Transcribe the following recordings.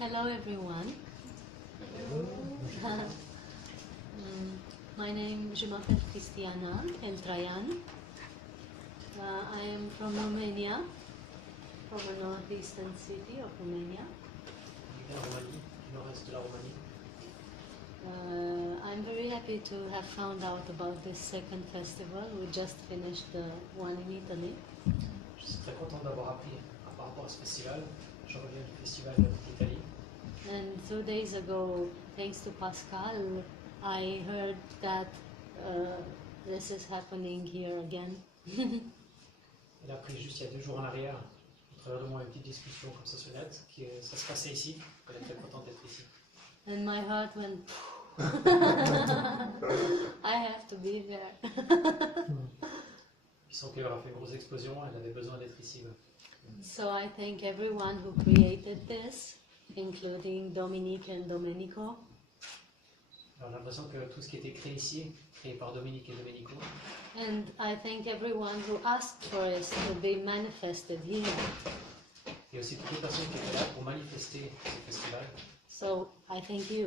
Hello everyone. Je m'appelle Cristiana Eltrayan. I am from Romania, from a northeastern city of Romania. I'm very happy to have found out about this second festival. We just finished the one in Italy. Je suis très content d'avoir appris par rapport à ce festival. Je reviens du festival d'Italie. And 2 days ago, thanks to Pascal, I heard that this is happening here again. Il a appris juste il y a 2 jours en arrière, au travers de moi, une petite discussion comme ça sur net, que ça se passait ici. Elle est très contente d'être ici. And my heart went, I have to be there. Puis son cœur a fait une grosse explosion, elle avait besoin d'être ici. So I thank everyone who created this, including Dominique and Domenico. Alors, j'ai l'impression que tout ce qui a été créé ici, créé par Dominique et Domenico. And I thank everyone who asked for it to be manifested here. Et aussi toutes les personnes qui étaient là pour manifester ce festival. So I thank you.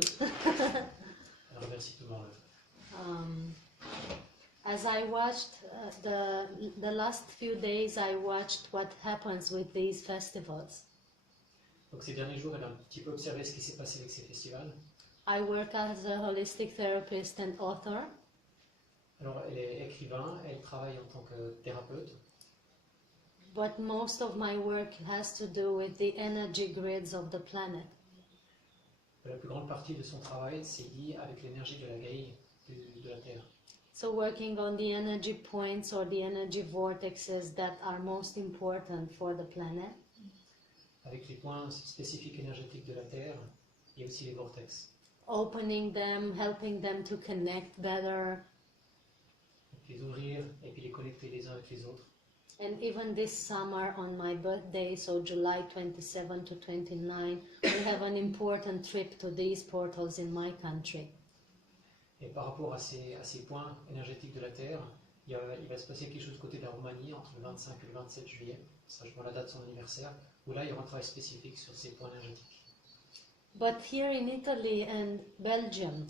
Alors, remercie tout le monde. As I watched the last few days, I watched what happens with these festivals. Donc ces derniers jours, elle a un petit peu observé ce qui s'est passé avec ces festivals. I work as a holistic therapist and author. Alors elle est écrivain, elle travaille en tant que thérapeute. But most of my work has to do with the energy grids of the planet. La plus grande partie de son travail, c'est lié avec l'énergie de la grille de la Terre. So working on the energy points or the energy vortexes that are most important for the planet. Avec les points spécifiques énergétiques de la Terre, il y a aussi les vortex. Opening them, helping them to connect better. Donc, les ouvrir et puis les connecter les uns avec les autres. And even this summer on my birthday, so July 27 to 29, we have an important trip to these portals in my country. Et par rapport à ces points énergétiques de la Terre, il va se passer quelque chose du côté de la Roumanie entre le 25 et le 27 juillet, sachant la date de son anniversaire, où là il y aura un travail spécifique sur ces points énergétiques. But here in Italy and Belgium,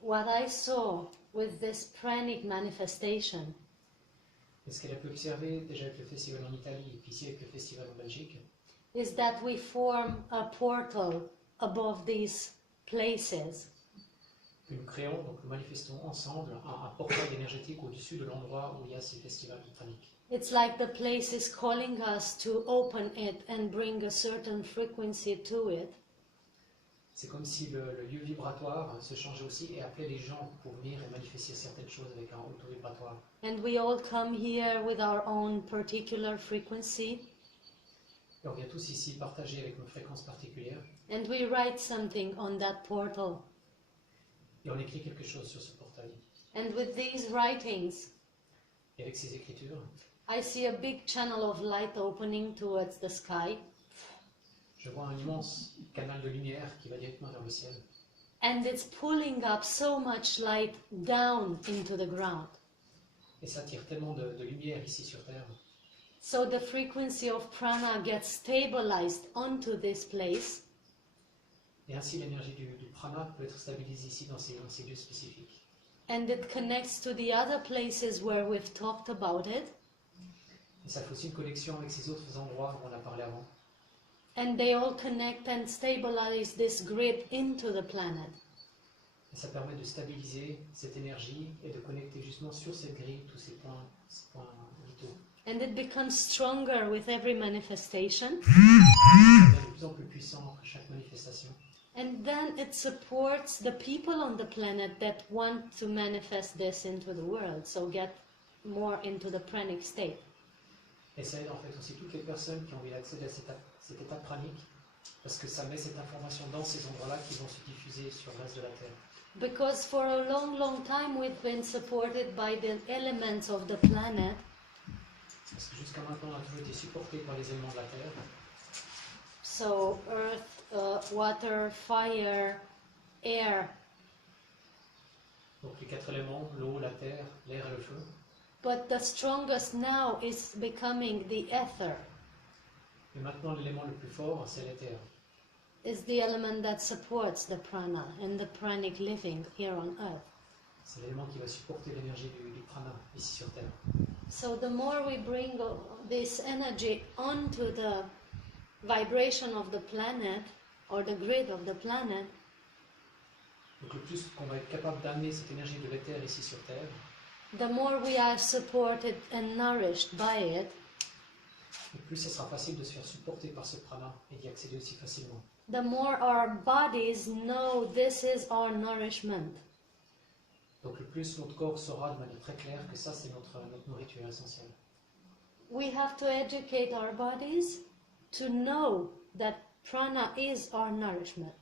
what I saw with this pranic manifestation Et ce qu'elle a pu observer déjà avec le festival en Italie et puis ici avec le festival en Belgique, is that we form a portal above these places. que nous créons, donc nous manifestons ensemble un portail énergétique au-dessus de l'endroit où il y a ces festivals praniques. It's like the place is calling us to open it and bring a certain frequency to it. C'est comme si le lieu vibratoire se changeait aussi et appelait les gens pour venir et manifester certaines choses avec un haut taux vibratoire. And we all come here with our own particular frequency. Et on vient tous ici partager avec nos fréquences particulières. And we write something on that portal. Et on écrit quelque chose sur ce portail. And with these writings, Et avec ces écritures, I see a big channel of light opening towards the sky. je vois un immense canal de lumière qui va directement vers le ciel. And it's pulling up so much light down into the ground. Et ça tire tellement de lumière ici sur Terre. So the frequency of prana gets stabilized onto this place. Et ainsi l'énergie du prana peut être stabilisée ici dans ces lieux spécifiques. And it connects to the other places where we've talked about it. Et ça fait aussi une connexion avec ces autres endroits où on a parlé avant. And they all connect and stabilize this grid into the planet. Et ça permet de stabiliser cette énergie et de connecter justement sur cette grille tous ces points vitaux. And it becomes stronger with every manifestation. Ça devient de plus en plus puissant après chaque manifestation. And then it supports the people on the planet that want to manifest this into the world, so get more into the pranic state. Et ça aide en fait aussi toutes les personnes qui ont envie d'accéder à cette étape pranique, parce que ça met cette information dans ces endroits-là qui vont se diffuser sur le reste de la Terre. Because for a long, long time we've been supported by the elements of the planet. Parce que jusqu'à maintenant, on a toujours été supporté par les éléments de la Terre. So earth, water, fire, air. Donc les 4 éléments, l'eau, la terre, l'air et le feu. But the strongest now is becoming the ether. Mais maintenant, l'élément le plus fort, c'est l'éther. is the element that supports the prana and the pranic living here on earth. C'est l'élément qui va supporter l'énergie du prana ici sur Terre. So the more we bring this energy onto the vibration of the planet or the grid of the planet, Donc le plus qu'on va être capable d'amener cette énergie de l'éther ici sur Terre, the more we are supported and nourished by it, le plus ça sera facile de se faire supporter par ce prana et d'y accéder aussi facilement. the more our bodies know this is our nourishment. Donc le plus notre corps saura de manière très claire que ça c'est notre nourriture essentielle. We have to educate our bodies to know that prana is our nourishment.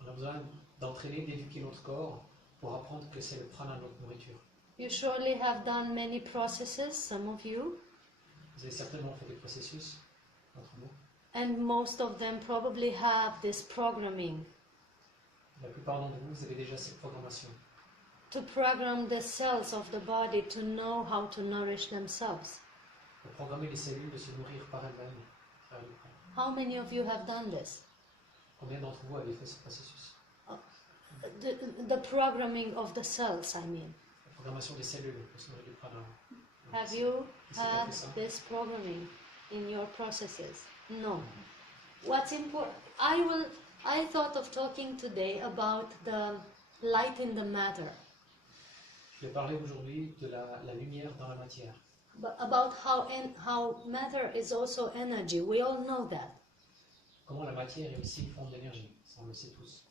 On a besoin d'entraîner, d'éduquer notre corps pour apprendre que c'est le prana notre nourriture. You surely have done many processes, some of you, Vous avez certainement fait des processus, entre nous. and most of them probably have this programming La plupart d'entre vous, vous avez déjà cette programmation to program the cells of the body to know how to nourish themselves. pour programmer les cellules de se nourrir par elles-mêmes. à travers le prana. How many of you have done this? Combien d'entre vous avez fait ce processus? The programming of the cells, I mean. La programmation des cellules pour se nourrir du prana. Have you Qui c'est qui a had fait ça? this programming in your processes? No. What's important? I thought of talking today about the light in the matter, Je vais parler aujourd'hui de la lumière dans la matière. but about how matter is also energy. We all know that. Comment la matière est aussi une forme d'énergie, ça on le sait tous.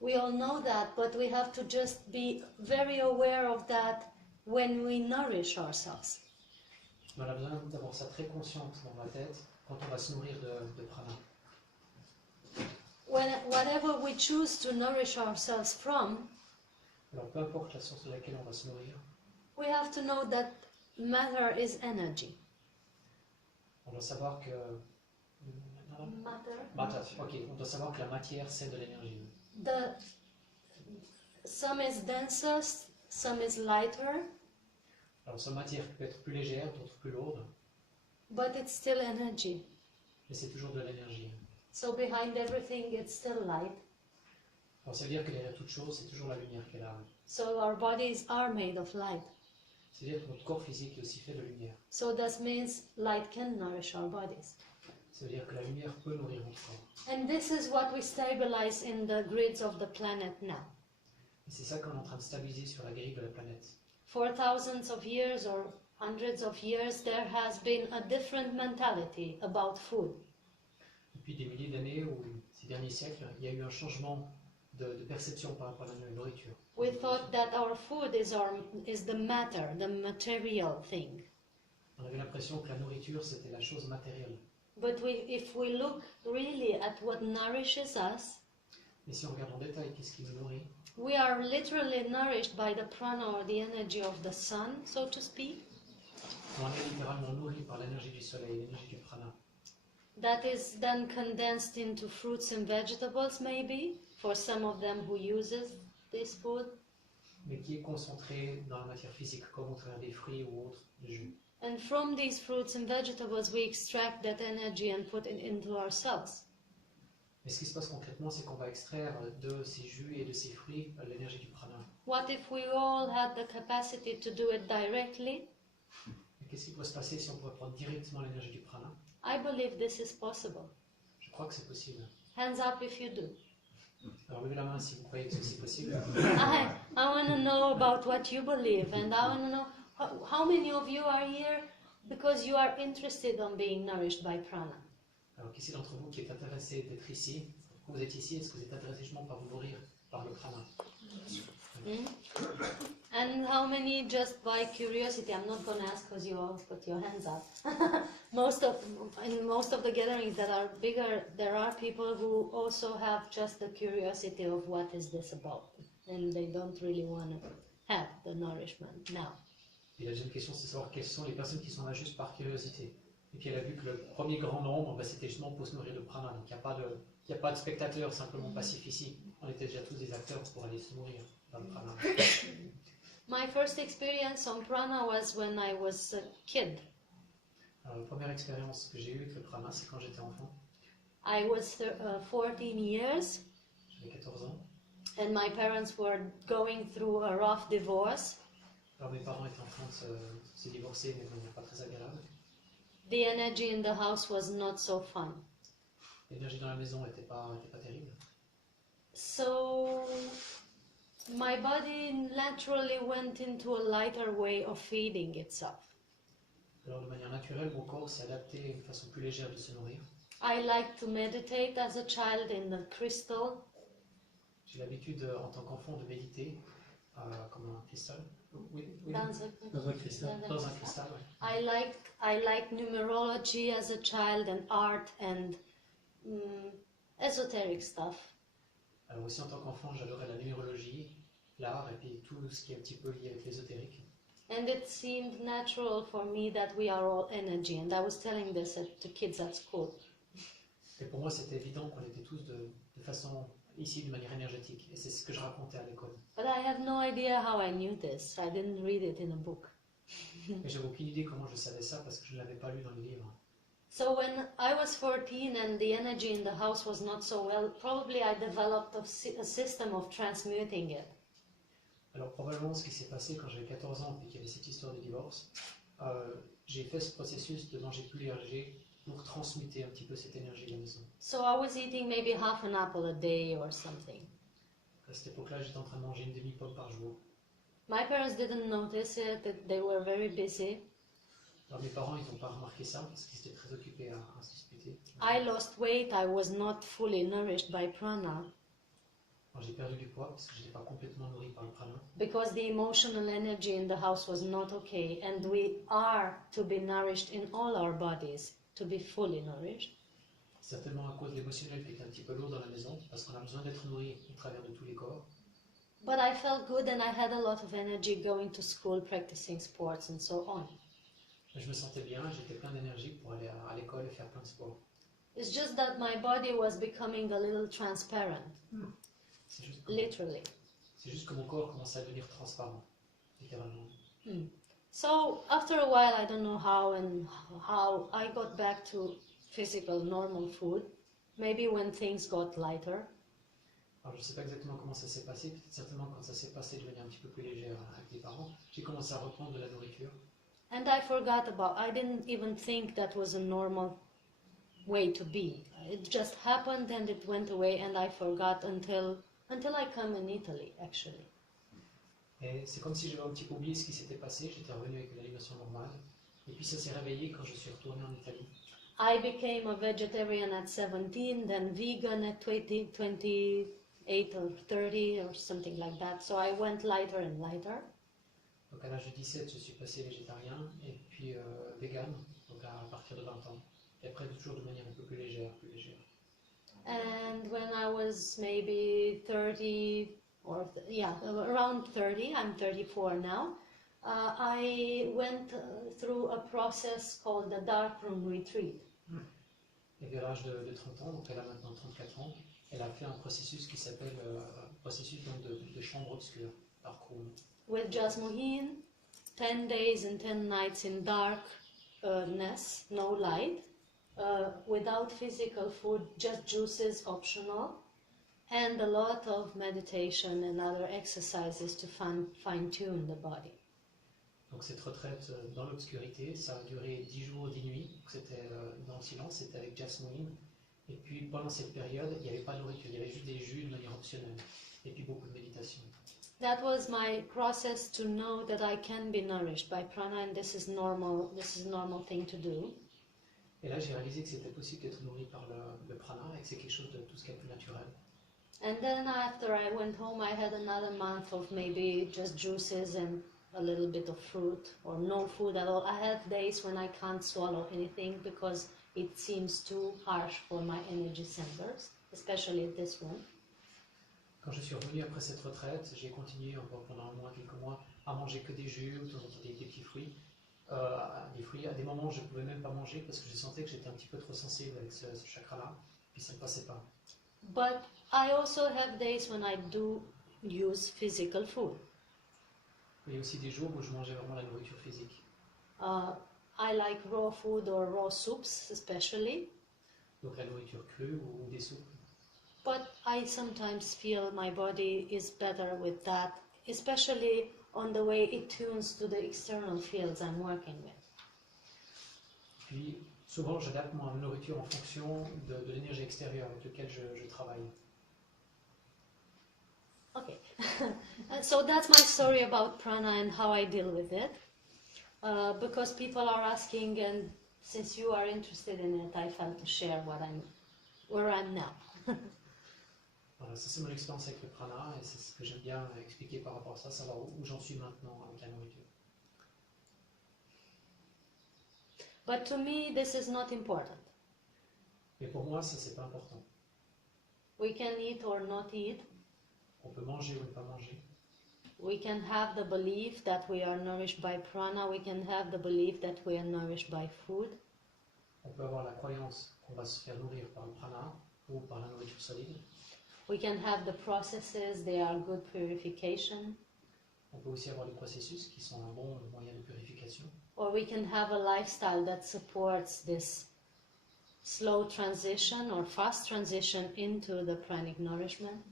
We all know that, but we have to just be very aware of that when we nourish ourselves. Mais on a besoin d'avoir ça très consciente dans la tête quand on va se nourrir de prana. Whatever we choose to nourish ourselves from, Alors peu importe la source de laquelle on va se nourrir, we have to know that matter is energy. on doit savoir que... on doit savoir que la matière c'est de l'énergie. Some is denser, some is lighter, Alors cette matière peut être plus légère, d'autres plus lourde, but it's still energy. mais c'est toujours de l'énergie. So behind everything, it's still light. Alors ça veut dire que derrière toute chose, c'est toujours la lumière qui est là. So our bodies are made of light. C'est-à-dire que notre corps physique est aussi fait de lumière. So that means light can nourish our bodies. Ça veut dire que la lumière peut nourrir notre corps. And this is what we stabilize in the grids of the planet now. Et c'est ça qu'on est en train de stabiliser sur la grille de la planète. For thousands of years or hundreds of years, there has been a different mentality about food. Depuis des milliers d'années ou ces derniers siècles, il y a eu un changement de perception par rapport à la nourriture. We thought that our food is the matter, the material thing. On avait l'impression que la nourriture c'était la chose matérielle. But if we look really at what nourishes us, Mais si on regarde en détail qu'est-ce qui nous nourrit, we are literally nourished by the prana or the energy of the sun, so to speak. on est littéralement nourri par l'énergie du soleil, l'énergie du prana. That is then condensed into fruits and vegetables, maybe, for some of them who uses this food. Mais qui est concentré dans la matière physique, comme au travers des fruits ou autres jus. And from these fruits and vegetables, we extract that energy and put it into ourselves. Mais ce qui se passe concrètement, c'est qu'on va extraire de ces jus et de ces fruits l'énergie du prana. What if we all had the capacity to do it directly? Et qu'est-ce qui pourrait se passer si on pouvait prendre directement l'énergie du prana? I believe this is possible. Je crois que c'est possible. Hands up if you do. Alors levez la main si vous croyez que c'est possible. I want to know about what you believe, and I want to know how many of you are here because you are interested in being nourished by prana. Alors qui c'est d'entre vous qui est intéressé d'être ici? Pourquoi vous êtes ici? Est-ce que vous êtes intéressé justement par vous nourrir par le prana? And how many just by curiosity? I'm not going to ask because you all put your hands up. In most of the gatherings that are bigger, there are people who also have just the curiosity of what is this about, and they don't really want to have the nourishment now. Et la deuxième question, c'est de savoir quelles sont les personnes qui sont là juste par curiosité. Et puis elle a vu que le premier grand nombre, c'était justement pour se nourrir de prana. Donc il n'y a pas de spectateurs simplement passifs ici. On était déjà tous des acteurs pour aller se nourrir dans le prana. My first experience on prana was when I was a kid. Alors, la première expérience que j'ai eue avec le prana, c'est quand j'étais enfant. I was 14 years, j'avais 14 ans. and my parents were going through a rough divorce. Alors mes parents étaient en train de se divorcer, mais de manière pas très agréable. The energy in the house was not so fun. L'énergie dans la maison était pas terrible. So my body naturally went into a lighter way of feeding itself. Alors de manière naturelle, mon corps s'est adapté à une façon plus légère de se nourrir. I liked to meditate as a child in the crystal. J'ai l'habitude, en tant qu'enfant, de méditer comme un cristal. Oui, Dans un cristal. dans un cristal, ouais. I liked numerology as a child and art and esoteric stuff. Alors aussi en tant qu'enfant, j'adorais la numérologie, l'art et puis tout ce qui est un petit peu lié avec l'ésotérique. And it seemed natural for me that we are all energy. And I was telling this to kids at school. Et pour moi, c'était évident qu'on était tous de façon ici de manière énergétique. Et c'est ce que je racontais à l'école. But I have no idea how I knew this. I didn't read it in a book. Mais j'avais aucune idée comment je savais ça parce que je ne l'avais pas lu dans les livres. So when I was 14 and the energy in the house was not so well, probably I developed a system of transmuting it. Alors probablement ce qui s'est passé quand j'avais 14 ans et qu'il y avait cette histoire de divorce, j'ai fait ce processus de manger plus léger pour transmuter un petit peu cette énergie de la maison. So I was eating maybe half an apple a day or something. À cette époque-là, j'étais en train de manger une demi-pomme par jour. My parents didn't notice it, that they were very busy. Alors mes parents, ils n'ont pas remarqué ça parce qu'ils étaient très occupés à se disputer. I lost weight, I was not fully nourished by prana Alors j'ai perdu du poids parce que je n'étais pas complètement nourri par le prana. because the emotional energy in the house was not okay, and we are to be nourished in all our bodies, to be fully nourished. Certainement à cause de l'émotionnel qui était un petit peu lourd dans la maison parce qu'on a besoin d'être nourri au travers de tous les corps. But I felt good and I had a lot of energy going to school, practicing sports and so on. Mais je me sentais bien, j'étais plein d'énergie pour aller à l'école et faire plein de sport. It's just that my body was becoming a little transparent, C'est juste que, literally. c'est juste que mon corps commençait à devenir transparent, littéralement. So after a while, I don't know how I got back to physical normal food. Maybe when things got lighter. Alors je ne sais pas exactement comment ça s'est passé, peut-être certainement quand ça s'est passé de manière un petit peu plus légère avec les parents, j'ai commencé à reprendre de la nourriture. And I didn't even think that was a normal way to be. It just happened and it went away and I forgot until I come in Italy, actually. Et c'est comme si j'avais un petit peu oublié ce qui s'était passé, j'étais revenu avec une alimentation normale, et puis ça s'est réveillé quand je suis retourné en Italie. I became a vegetarian at 17, then vegan at 28 or 30 or something like that. So I went lighter and lighter. Donc à l'âge de 17, je suis passé végétarien, et puis vegan, donc à partir de 20 ans. Et après, toujours de manière un peu plus légère, plus légère. And when I was maybe 30, around 30, I'm 34 now, I went through a process called the Dark Room Retreat. Et puis à l'âge de 30 ans, donc elle a maintenant 34 ans, elle a fait un processus qui s'appelle processus donc, de chambre obscure, dark room. With Jasmuheen, 10 days and 10 nights in darkness, no light, without physical food, just juices optional, and a lot of meditation and other exercises to fine-tune the body. Donc cette retraite dans l'obscurité, ça a duré 10 jours, 10 nuits, donc c'était dans le silence, c'était avec Jasmine. Et puis pendant cette période, il n'y avait pas de nourriture, il y avait juste des jus de manière optionnelle, et puis beaucoup de méditation. That was my process to know that I can be nourished by prana, and this is normal thing to do. Et là, j'ai réalisé que c'était possible d'être nourri par le prana et que c'est quelque chose de tout ce qui est plus naturel. And then after I went home, I had another month of maybe just juices and a little bit of fruit or no food at all. I had days when I can't swallow anything because it seems too harsh for my energy centers, especially this one. Quand je suis revenu après cette retraite, j'ai continué encore pendant un mois, quelques mois, à manger que des jus, ou de temps en temps des petits fruits. Des fruits. À des moments, je ne pouvais même pas manger parce que je sentais que j'étais un petit peu trop sensible avec ce chakra-là, puis ça ne passait pas. But I also have days when I do use physical food. Il y a aussi des jours où je mangeais vraiment la nourriture physique. I like raw food or raw soups especially. donc la nourriture crue ou des soupes. But I sometimes feel my body is better with that, especially on the way it tunes to the external fields I'm working with. Puis souvent j'adapte ma nourriture en fonction de l'énergie extérieure avec laquelle je travaille. Okay, and so that's my story about prana and how I deal with it. Because people are asking, and since you are interested in it, I felt to share where I'm now. Voilà, ça c'est mon expérience avec le prana et c'est ce que j'aime bien expliquer par rapport à ça, savoir où j'en suis maintenant avec la nourriture. But to me, this is not important. Mais pour moi, ça c'est pas important. We can eat or not eat. On peut manger ou ne pas manger. We can have the belief that we are nourished by prana. We can have the belief that we are nourished by food. On peut avoir la croyance qu'on va se faire nourrir par le prana ou par la nourriture solide. We can have the processes, they are good purification. On peut aussi avoir les processus qui sont un bon moyen de purification. Or we can have a lifestyle that supports this slow transition or fast transition into the pranic nourishment.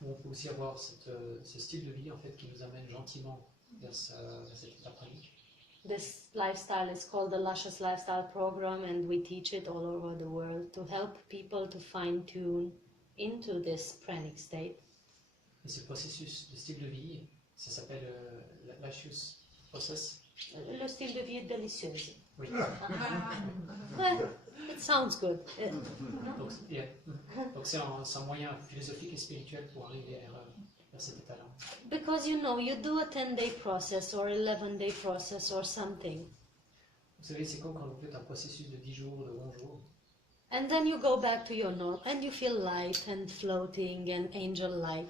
Ou on peut aussi avoir ce style de vie en fait qui nous amène gentiment vers cet état pranique. This lifestyle is called the Luscious Lifestyle Program, and we teach it all over the world to help people to fine-tune into this pranic state. Et ce processus de style de vie, ça s'appelle la Luscious Process. Le style de vie est délicieux. Oui. Well, it sounds good. Donc c'est un moyen philosophique et spirituel pour arriver vers cet état-là. Because you know, you do a 10-day process or 11-day process or something. Vous savez, c'est comme quand vous faites un processus de 10 jours, de 11 jours. And then you go back to your norm and you feel light and floating and angel-like.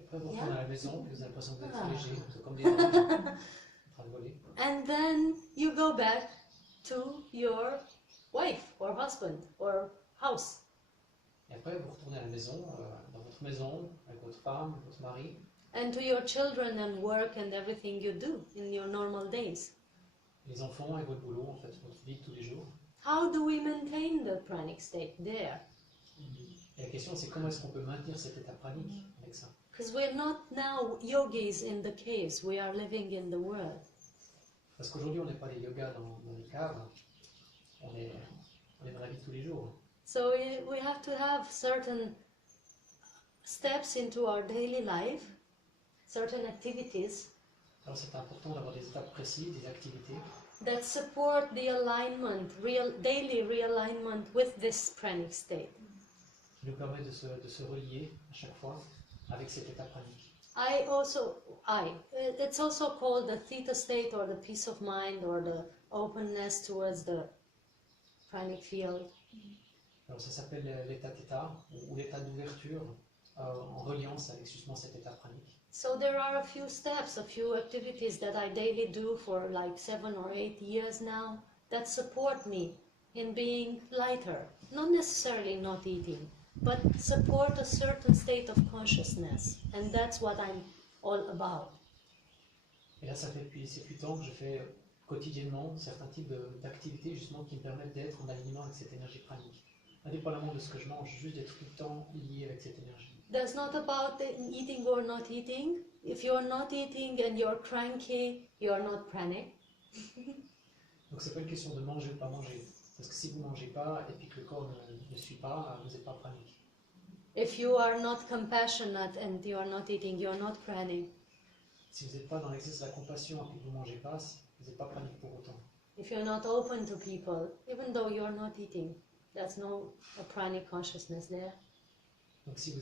Après, vous retournez à la maison, puis vous avez l'impression que vous êtes léger, vous êtes comme des anges en train de voler. And then you go back to your wife or husband or house. Et après, vous retournez à la maison, dans votre maison, avec votre femme, votre mari. And to your children and work and everything you do in your normal days. Les enfants et votre boulot, en fait, votre vie de tous les jours. How do we maintain the pranic state there? Et la question, c'est comment est-ce qu'on peut maintenir cet état pranique avec ça? Because we're not now yogis in the caves, we are living in the world. Parce qu'aujourd'hui, on n'est pas des yogas dans les caves, on est dans la vie de tous les jours. So we have to have certain steps into our daily life, certain activities Alors c'est important d'avoir des étapes précises, des activités that support the alignment, daily realignment with this pranic state. qui nous permettent de se relier à chaque fois avec cet état pranique. It's also called the theta state or the peace of mind or the openness towards the pranic field. Alors ça s'appelle l'état theta ou l'état d'ouverture en reliance avec justement cet état pranique. So there are a few steps, a few activities that I daily do for like 7 or 8 years now that support me in being lighter, not necessarily not eating, but support a certain state of consciousness, and that's what I'm all about. Et là, ça fait depuis 7-8 ans que je fais quotidiennement certains types d'activités justement qui me permettent d'être en alignement avec cette énergie pranique. Indépendamment de ce que je mange, juste d'être tout le temps lié avec cette énergie. That's not about eating or not eating. If you're not eating and you're cranky, you're not pranic. Donc c'est pas une question de manger ou pas manger. Parce que si vous mangez pas et puis que le corps ne suit pas, vous n'êtes pas pranique. If you are not compassionate and you are not eating, you're not pranic. Si vous n'êtes pas dans l'exercice de la compassion et que vous ne mangez pas, vous n'êtes pas pranique pour autant. If you're not open to people, even though you're not eating, there's no a pranic consciousness there. Donc si vous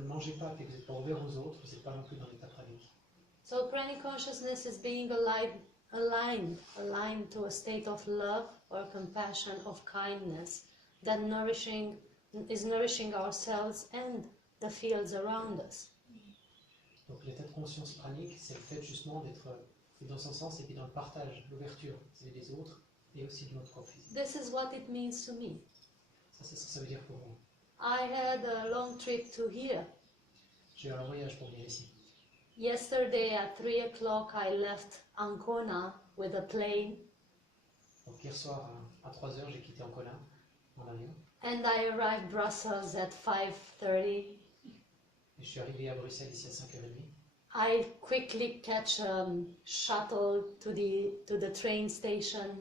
ne mangez pas et que vous n'êtes pas ouvert aux autres, vous n'êtes pas non plus dans l'état pranique. So pranic consciousness is being aligned to a state of love or compassion, of kindness, that is nourishing ourselves and the fields around us. Donc l'état de conscience pranique, c'est le fait justement d'être dans son sens et puis dans le partage, l'ouverture vis-à-vis des autres et aussi de notre corps physique. This is what it means to me. Ça, c'est ce que ça veut dire pour moi. I had a long trip to here. J'ai eu un voyage pour venir ici. Yesterday at 3 o'clock I left Ancona with a plane. Donc hier soir à 3h, j'ai quitté Ancona en avion. And I arrived Brussels at 5:30. Et je suis arrivé à Bruxelles ici à 5h30. I quickly catch a shuttle to the train station.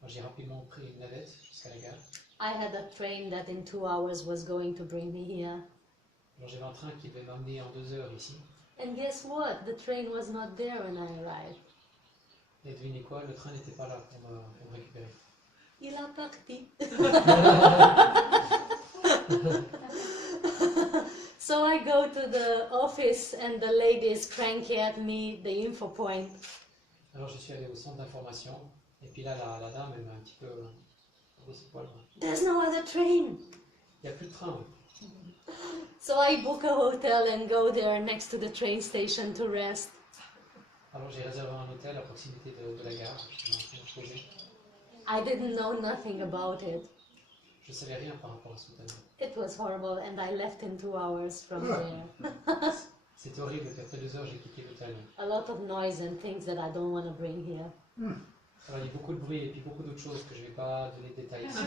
Alors, j'ai rapidement pris une navette jusqu'à la gare. I had a train that in 2 hours was going to bring me here. Alors j'avais un train qui devait m'amener en 2 heures ici. And guess what? The train was not there when I arrived. Et devinez quoi, le train n'était pas là pour me récupérer. Il a parti. So I go to the office and the lady is cranky at me, the info point. Alors je suis allé au centre d'information, et puis là la dame elle m'a un petit peu rosé poil. There's no other train. Il n'y a plus de train. So I book a hotel and go there next to the train station to rest. Alors j'ai réservé un hôtel à proximité de la gare, je suis en train de poser. I didn't know nothing about it. Je ne savais rien par rapport à ce hôtel. It was horrible and I left in 2 hours from there. C'était horrible, et après 2 heures j'ai quitté l'hôtel. A lot of noise and things that I don't want to bring here. Alors il y a beaucoup de bruit et puis beaucoup d'autres choses que je ne vais pas donner de détails ici.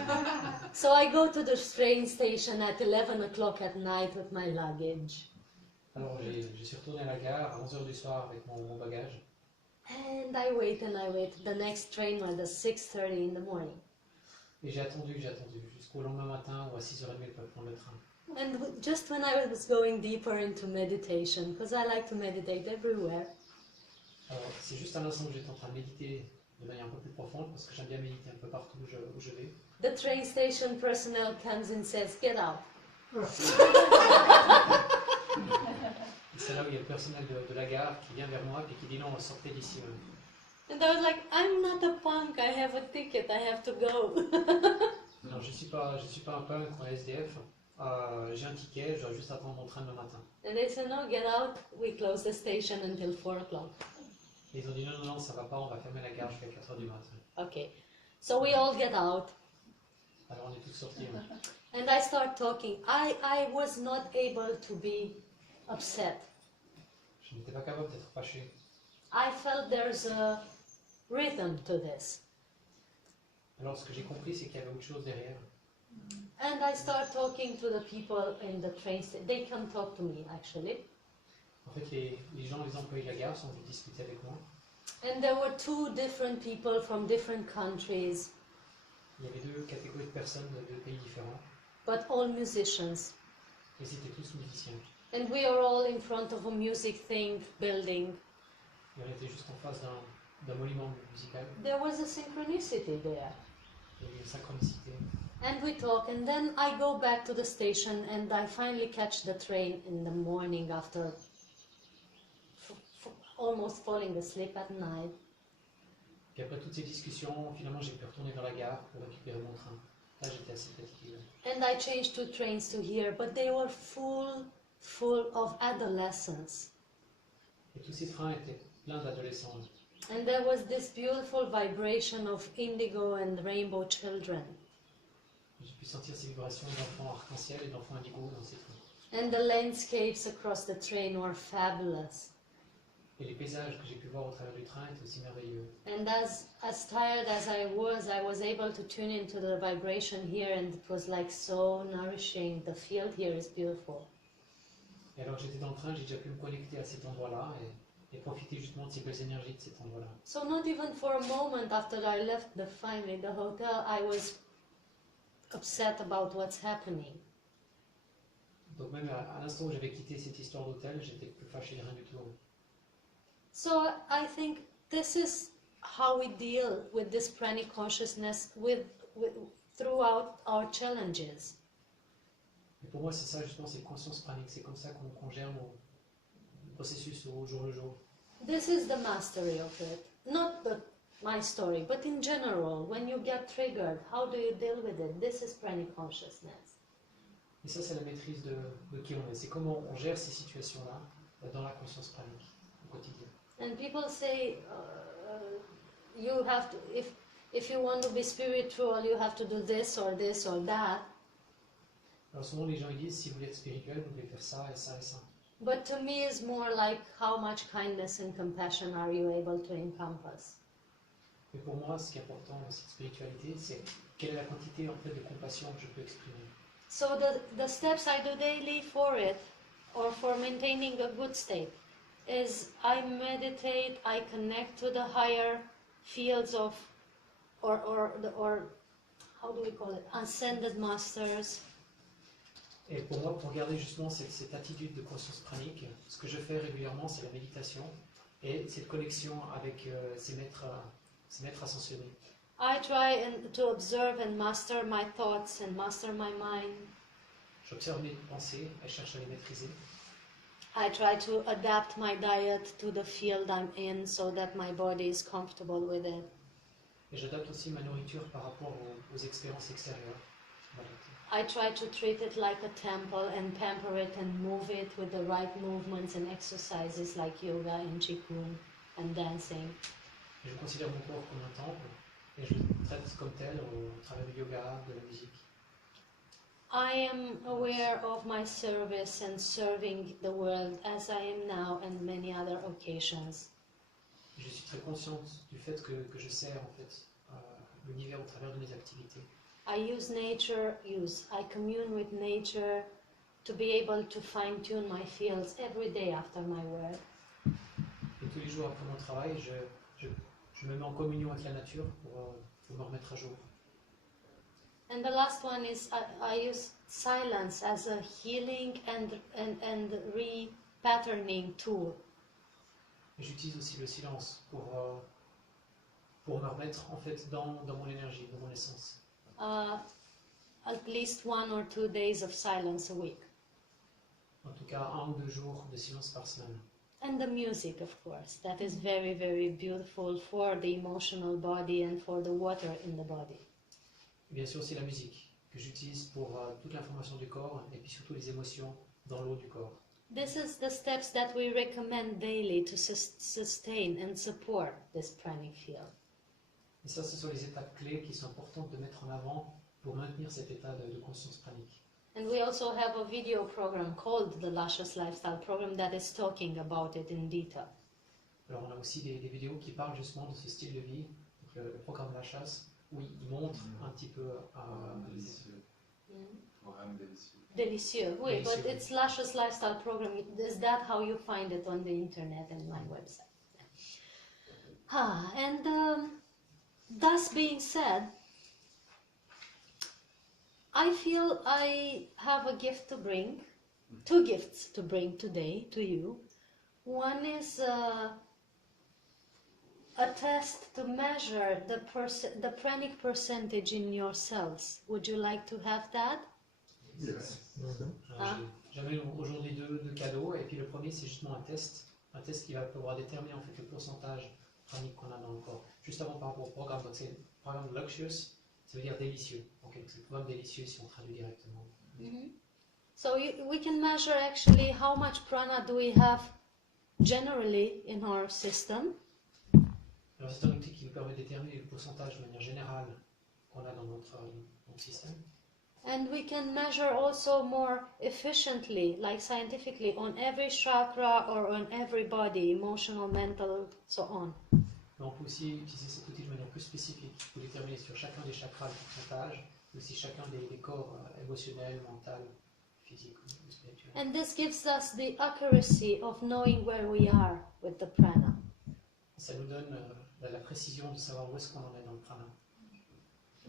So I go to the train station at 11 o'clock at night with my luggage. Alors je suis retourné à la gare à 11h du soir avec mon bagage. And I wait and I wait. The next train was at 6:30 in the morning. Et j'ai attendu jusqu'au lendemain matin où à 6h30 pour prendre le train. And just when I was going deeper into meditation, because I like to meditate everywhere, Alors c'est juste à l'instant où j'étais en train de méditer de manière un peu plus profonde parce que j'aime bien méditer un peu partout où je vais. the train station personnel comes and says, "Get out." Et c'est là où il y a le personnel de la gare qui vient vers moi et qui dit non, sortez d'ici. And I was like, "I'm not a punk. I have a ticket. I have to go." Non, je suis pas un punk ou un SDF. J'ai un ticket, je dois juste attendre mon train demain matin. And they said, "No, get out. We close the station until 4 o'clock." Et ils ont dit non, ça va pas, on va fermer la gare jusqu'à 4h du matin. Okay, so we all get out. Alors on est tous sortis. And I start talking. I was not able to be upset. Je n'étais pas capable d'être fâché. I felt there's a rhythm to this. Alors ce que j'ai compris, c'est qu'il y avait autre chose derrière. And I start talking to the people in the train station. They come talk to me, actually. En fait, les gens, les employés de la gare sont venus discuter avec moi. And there were 2 different people from different countries, Il y avait 2 catégories de personnes de 2 pays différents. but all musicians. Et c'était tous musiciens. And we are all in front of a music thing building. Et on était juste en face d'un monument musical. There was a synchronicity there. Il y avait une synchronicité. And we talk, and then I go back to the station, and I finally catch the train in the morning after almost falling asleep at night. Puis après toutes ces discussions, finalement j'ai pu retourner dans la gare pour récupérer mon train. Là j'étais assez fatigué. And I changed 2 trains to here, but they were full of adolescents. Et tous ces trains étaient pleins d'adolescents. And there was this beautiful vibration of indigo and rainbow children. J'ai pu sentir ces vibrations d'enfants arc-en-ciel et d'enfants indigo dans ces trains. And the landscapes across the train were fabulous. Et les paysages que j'ai pu voir au travers du train étaient aussi merveilleux. And as tired as I was able to tune into the vibration here, and it was like so nourishing. The field here is beautiful. Et alors que j'étais dans le train, j'ai déjà pu me connecter à cet endroit-là et profiter justement de ces belles énergies de cet endroit-là. So not even for a moment after I left finally the hotel, I was upset about what's happening. Donc même à l'instant où j'avais quitté cette histoire d'hôtel, j'étais plus fâché, rien du tout. So I think this is how we deal with this pranic consciousness throughout our challenges. Et pour moi, c'est ça justement, c'est conscience pranique. C'est comme ça qu'on gère nos processus au jour le jour. This is the mastery of it. Not my story, but in general, when you get triggered, how do you deal with it? This is pranic consciousness. Et ça, c'est la maîtrise de qui on est. C'est comment on gère ces situations-là dans la conscience pranique au quotidien. And people say, you have to, if you want to be spiritual, you have to do this or that. Alors souvent, les gens ils disent, si vous voulez être spirituel, vous devez faire ça et ça et ça. But to me, it's more like how much kindness and compassion are you able to encompass? Mais pour moi, ce qui est important dans cette spiritualité, c'est quelle est la quantité en fait de compassion que je peux exprimer. So the steps I do daily for it, or for maintaining a good state, is I meditate, I connect to the higher fields of, or how do we call it, ascended masters. Et pour moi, pour garder justement cette attitude de conscience pranique, ce que je fais régulièrement, c'est la méditation et cette connexion avec ces maîtres ascensionnés. I try to observe and master my thoughts and master my mind. J'observe mes pensées et cherche à les maîtriser. I try to adapt my diet to the field I'm in so that my body is comfortable with it. Et j'adapte aussi ma nourriture par rapport aux expériences extérieures. I try to treat it like a temple and pamper it and move it with the right movements and exercises like yoga and qigong and dancing. Je considère mon corps comme un temple et je le traite comme tel au travers du yoga, de la musique. I am aware of my service and serving the world as I am now and many other occasions. Je suis très consciente du fait que je sers en fait l'univers au travers de mes activités. I commune with nature to be able to fine-tune my fields every day after my work. Et tous les jours après mon travail, je me mets en communion avec la nature pour me remettre à jour. And the last one is I use silence as a healing and repatterning tool. Et j'utilise aussi le silence pour me remettre en fait dans mon énergie, dans mon essence. At least 1 or 2 days of silence a week. En tout cas, 1 ou 2 jours de silence par semaine. And the music, of course, that is very, very beautiful for the emotional body and for the water in the body. Et bien sûr, c'est la musique que j'utilise pour toute l'information du corps et puis surtout les émotions dans l'eau du corps. This is the steps that we recommend daily to sustain and support this pranic field. Et ça, ce sont les étapes clés qui sont importantes de mettre en avant pour maintenir cet état de conscience pranique. And we also have a video program called the Luscious Lifestyle Program that is talking about it in detail. Alors on a aussi des vidéos qui parlent justement de ce style de vie, donc le programme de la chasse, où il montre un petit peu... Délicieux. Programme délicieux. Delicieux, oui, Delicieux. but it's Luscious Lifestyle Program. Is that how you find it on the internet and my website? And thus being said, I feel I have a gift to bring, 2 gifts to bring today to you. One is a test to measure the pranic percentage in your cells. Would you like to have that? Yes. J'amène aujourd'hui 2 cadeaux, et puis le premier c'est justement un test qui va pouvoir déterminer en fait le pourcentage pranique qu'on a dans le corps. Juste avant par rapport au programme, donc c'est le programme Luxurious, ça veut dire délicieux. Donc c'est le programme délicieux si on traduit directement. Mm-hmm. So we can measure actually how much prana do we have generally in our system. Alors c'est un outil qui nous permet de déterminer le pourcentage de manière générale qu'on a dans notre système. And we can measure also more efficiently, like scientifically, on every chakra or on every body, emotional, mental, so on. Mais on peut aussi utiliser cet outil de manière plus spécifique pour déterminer sur chacun des chakras le pourcentage, mais aussi chacun des corps émotionnels, mental, physique ou spirituel. And this gives us the accuracy of knowing where we are with the prana. Ça nous donne la précision de savoir où est-ce qu'on en est dans le prana.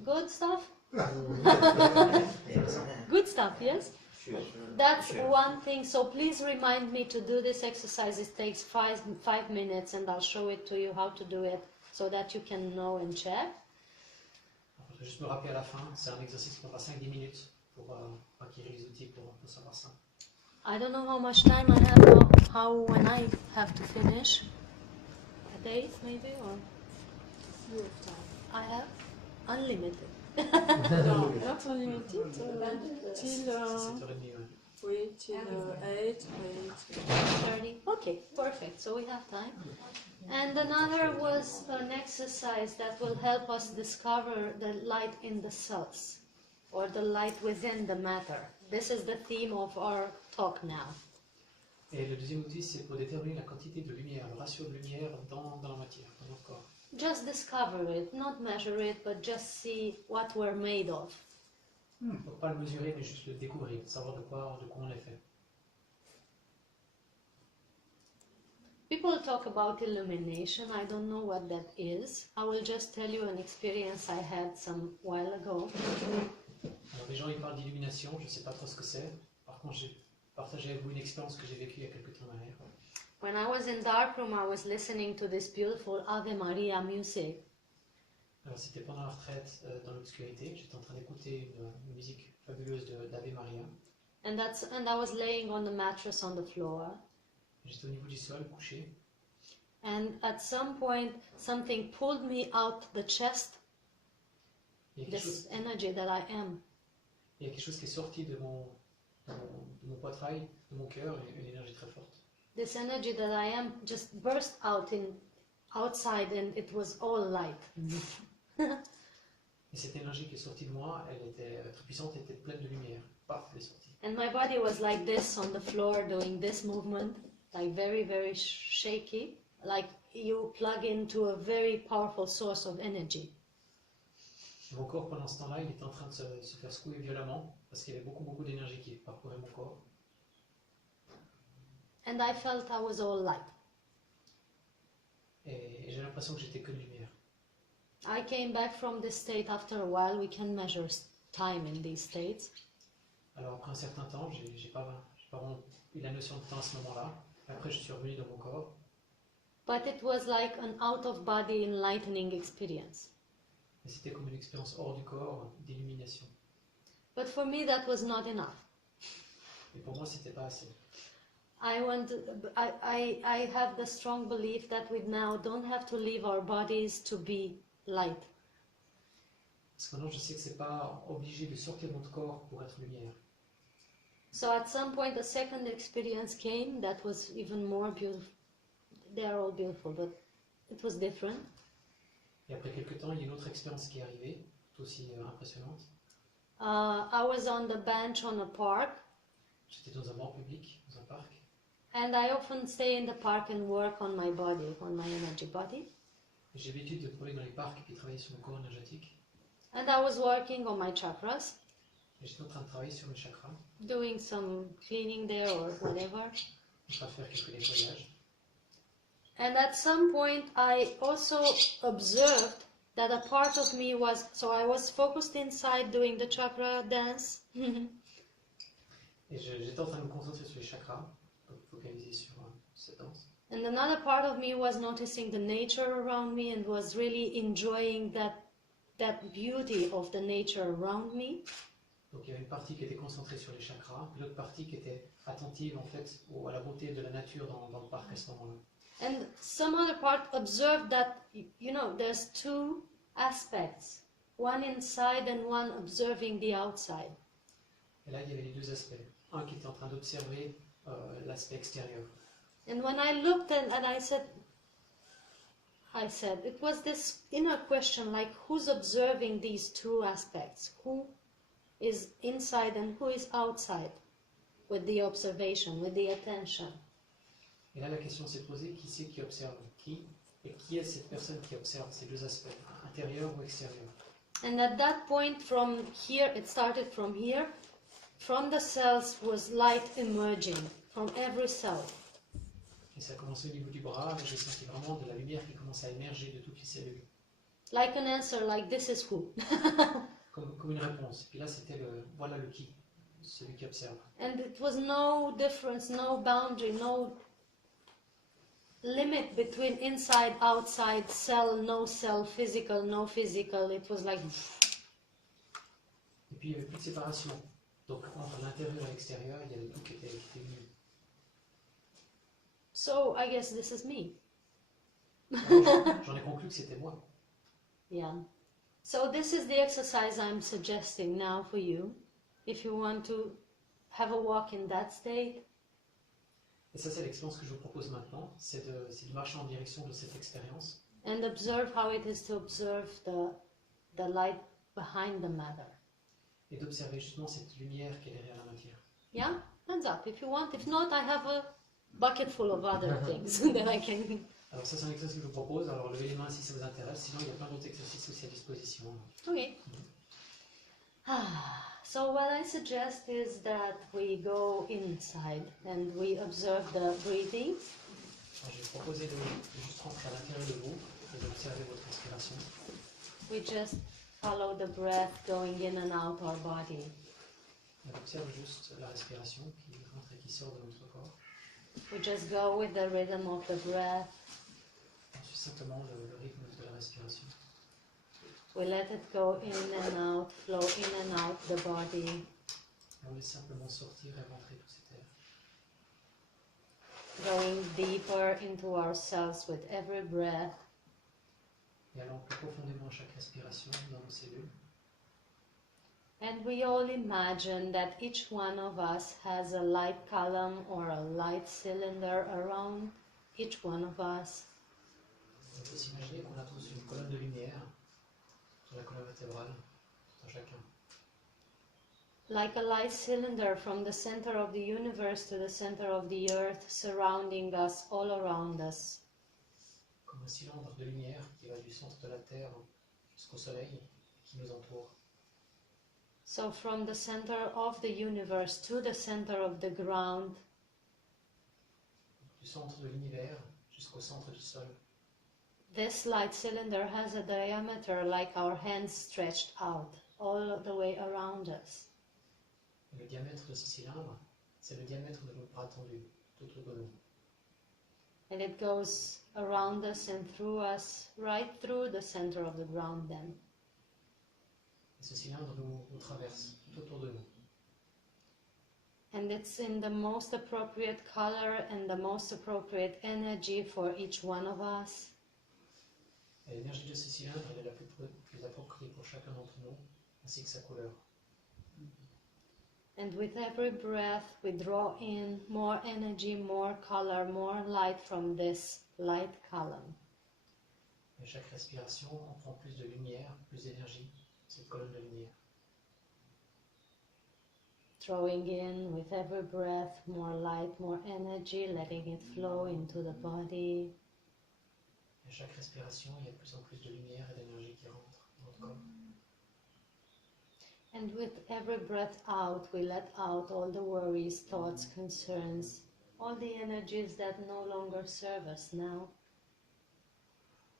Good stuff? Good stuff, yes? Sure. That's one thing, so please remind me to do this exercise. It takes 5 minutes and I'll show it to you how to do it so that you can know and check. Je vais juste me rappeler à la fin, c'est un exercice qui prendra 5-10 minutes pour acquérir les outils pour savoir ça. I don't know how much time I have, when I have to finish. A day maybe, or? You have time. I have unlimited. No, not unlimited. Till 7h30, ouais. oui, till 8. 30. Okay, perfect. So we have time. And another was an exercise that will help us discover the light in the cells, or the light within the matter. This is the theme of our talk now. Et le deuxième outil, c'est pour déterminer la quantité de lumière, le ratio de lumière dans la matière, dans notre corps. Just discover it, not measure it, but just see what we're made of. Pour pas le mesurer, mais juste le découvrir, savoir de quoi on est fait. People talk about illumination. I don't know what that is. I will just tell you an experience I had some while ago. Alors les gens ils parlent d'illumination, je ne sais pas trop ce que c'est. Par contre, j'ai partagé avec vous une expérience que j'ai vécue il y a quelques temps derrière. When I was in darkroom, I was listening to this beautiful Ave Maria music. Alors c'était pendant la retraite dans l'obscurité, j'étais en train d'écouter une musique fabuleuse d'Ave Maria. And I was laying on the mattress on the floor. J'étais au niveau du sol, couché. And at some point, something pulled me out the chest, Il y a quelque this chose, energy that I am. il y a quelque chose qui est sorti de mon poitrail, de mon cœur, une énergie très forte. This energy that I am just burst out outside, and it was all light. Et cette énergie qui est sortie de moi, elle était très puissante, elle était pleine de lumière. Paf, elle est sortie. And my body was like this on the floor, doing this movement, like very, very shaky, like you plug into a very powerful source of energy. Et mon corps, pendant ce temps-là, il était en train de se faire secouer violemment, parce qu'il y avait beaucoup d'énergie qui parcourait mon corps. And I felt I was all light. Et j'ai l'impression que j'étais que de lumière. I came back from this state after a while. We can measure time in these states. Alors après un certain temps, j'ai pas vraiment eu la notion de temps à ce moment-là. Après, je suis revenu dans mon corps. But it was like an out-of-body enlightening experience. Et c'était comme une expérience hors du corps, d'illumination. But for me, that was not enough. Et pour moi, c'était pas assez. I have the strong belief that we now don't have to leave our bodies to be light. Parce que maintenant, je sais que c'est pas obligé de sortir de notre corps pour être lumière. So at some point, a second experience came that was even more beautiful. They are all beautiful, but it was different. Et après quelques temps, il y a une autre expérience qui est arrivée, tout aussi impressionnante. I was on the bench on a park, J'étais dans un banc public, dans un parc. and I often stay in the park and work on my body, on my energy body. Et j'ai l'habitude de trouver dans les parcs et puis travailler sur mon corps énergétique. And I was working on my chakras, Et j'étais en train de travailler sur mes chakras, doing some cleaning there or whatever. en train de faire quelques nettoyages. And at some point, I also observed that a part of me was, so I was focused inside doing the chakra dance. Et j'étais en train de me concentrer sur les chakras, donc focaliser sur cette danse. And another part of me was noticing the nature around me and was really enjoying that beauty of the nature around me. Donc il y avait une partie qui était concentrée sur les chakras, puis l'autre partie qui était attentive en fait à la beauté de la nature dans le parc à ce moment-là. And some other part observed that, you know, there's two aspects, one inside and one observing the outside. Et là il y avait les deux aspects. Un qui était en train d'observer l'aspect extérieur. And when I looked and I said, it was this inner question, like who's observing these two aspects? Who is inside and who is outside with the observation, with the attention? Et là la question s'est posée, qui c'est qui observe qui? Et qui est cette personne qui observe ces deux aspects, intérieur ou extérieur? And at that point, from here, it started from here, from the cells was light emerging, from every cell. Et ça a commencé au niveau du bras, et j'ai senti vraiment de la lumière qui commence à émerger de toutes les cellules. Like an answer, like this is who. Comme une réponse. Et puis là c'était voilà le qui, celui qui observe. And it was no difference, no boundary, no limit between inside, outside, cell, no cell, physical, no physical. It was like... Et puis il n'y avait plus de séparation. Donc entre l'intérieur et l'extérieur, il y avait tout qui était venu. So I guess this is me. J'en ai conclu que c'était moi. Yeah. So this is the exercise I'm suggesting now for you. If you want to have a walk in that state. Et ça c'est l'expérience que je vous propose maintenant, c'est de marcher en direction de cette expérience. And observe how it is to observe the light behind the matter. Et d'observer justement cette lumière qui est derrière la matière. Yeah? Hands up if you want. If not, I have bucket full of other things that I can. Alors ça c'est un exercice que je vous propose, alors levez les mains si ça vous intéresse, sinon il y a plein d'autres exercices aussi à disposition. Okay. So what I suggest is that we go inside and we observe the breathing. Alors, je vais vous proposer de juste rentrer à l'intérieur de vous et d'observer votre respiration. We just follow the breath going in and out our body. On observe juste la respiration qui rentre et qui sort de notre corps. We just go with the rhythm of the breath. On suit simplement le rythme de la respiration. We let it go in and out, flow in and out the body. Et on laisse simplement sortir et rentrer tous ces terres. Going deeper into ourselves with every breath. Et allant plus profondément à chaque respiration dans nos cellules. And we all imagine that each one of us has a light column or a light cylinder around each one of us. On peut s'imaginer qu'on a tous une colonne de lumière sur la colonne vertébrale, sur chacun. Like a light cylinder from the center of the universe to the center of the earth, surrounding us, all around us. Comme un cylindre de lumière qui va du centre de la Terre jusqu'au Soleil et qui nous entoure. So from the center of the universe to the center of the ground, Du centre de l'univers jusqu'au centre du sol. this light cylinder has a diameter like our hands stretched out, all the way around us. Et le diamètre de ce cylindre, c'est le diamètre de nos bras tendus, tout autour de nous. And it goes around us and through us, right through the center of the ground then. Et ce cylindre nous traverse tout autour de nous. And it's in the most appropriate color and the most appropriate energy for each one of us. Et l'énergie de ce cylindre, elle est la plus appropriée pour chacun d'entre nous, ainsi que sa couleur. And with every breath, we draw in more energy, more color, more light from this light column. Et chaque respiration, on prend plus de lumière, plus d'énergie, cette colonne de lumière. Drawing in with every breath more light, more energy, letting it flow into the body. Et à chaque respiration, il y a de plus en plus de lumière et d'énergie qui rentre dans notre corps. And with every breath out, we let out all the worries, thoughts, concerns, all the energies that no longer serve us now.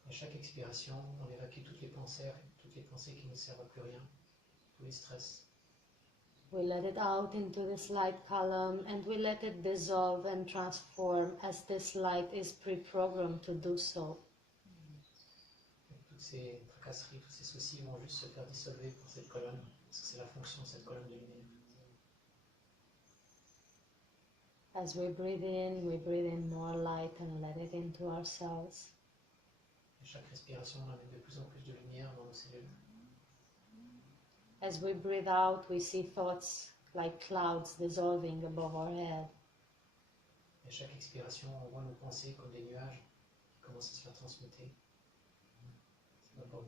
Et à chaque expiration, on évacue toutes les pensées qui ne servent à plus rien, tous les stress. We let it out into this light column and we let it dissolve and transform as this light is pre-programmed to do so. Et toutes ces tracasseries, tous ces soucis vont juste se faire dissolver pour cette colonne, parce que c'est la fonction de cette colonne de lumière. As we breathe in more light and let it into ourselves. Et chaque respiration, on amène de plus en plus de lumière dans nos cellules. As we breathe out, we see thoughts like clouds dissolving above our head. Et à chaque expiration, on voit nos pensées comme des nuages qui commencent à se faire transmuter. C'est bon pour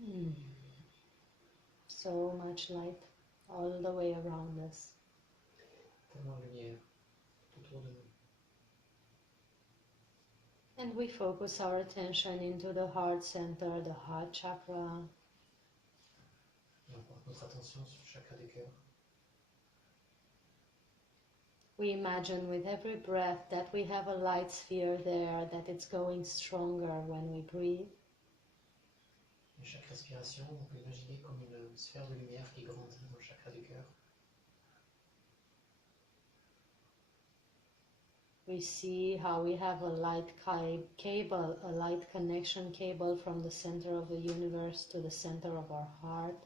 nous. So much light all the way around us. Tellement de lumière tout autour de nous. And we focus our attention into the heart center, the heart chakra. Et on porte notre attention sur le chakra du cœur. We imagine with every breath that we have a light sphere there, that it's going stronger when we breathe. Et chaque respiration, on peut imaginer comme une sphère de lumière qui grandit dans le chakra du cœur. We see how we have a light cable, a light connection cable from the center of the universe to the center of our heart.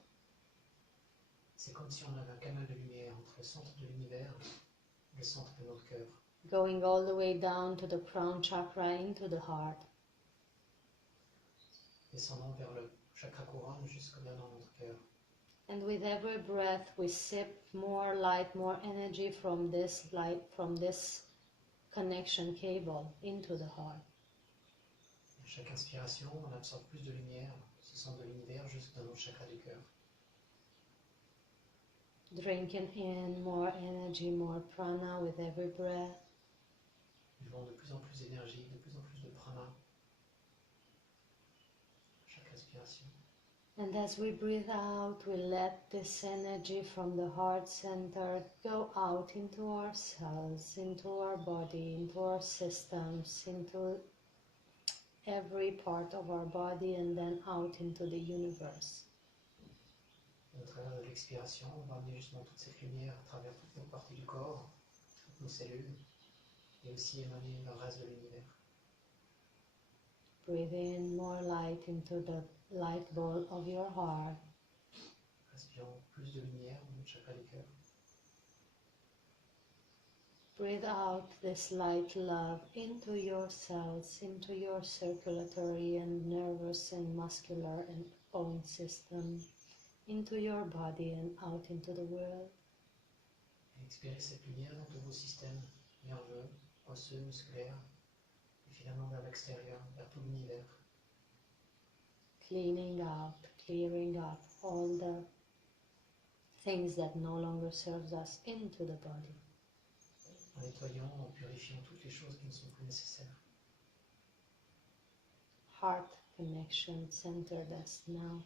C'est comme si on avait un canal de lumière entre le centre de l'univers et le centre de notre cœur. Going all the way down to the crown chakra into the heart. Descendant vers le chakra couronne jusqu'à dans notre cœur. And with every breath we sip more light, more energy from this light, from this connection cable into the heart. À chaque inspiration, on absorbe plus de lumière, ce centre de l'univers jusque dans notre chakra du cœur. drinking in more energy, more prana with every breath. Buvons de plus en plus d'énergie, de plus en plus de prana. Chaque respiration. And as we breathe out, we let this energy from the heart center go out into our cells, into our body, into our systems, into every part of our body, and then out into the universe. Et au travers de l'expiration, on va amener justement toute cette lumière à travers toutes nos parties du corps, toutes nos cellules, et aussi émaner le reste de l'univers. Breathe in more light into the light ball of your heart. Respirons plus de lumière dans notre chakra du cœur. Breathe out this light love into your cells, into your circulatory and nervous and muscular and bone system, into your body and out into the world. Et expirez cette lumière dans tous vos systèmes nerveux, osseux, musculaires, et finalement vers l'extérieur, vers tout l'univers. Cleaning out, clearing up all the things that no longer serves us into the body. En nettoyant, en purifiant toutes les choses qui ne sont plus nécessaires. Heart connection centered us now.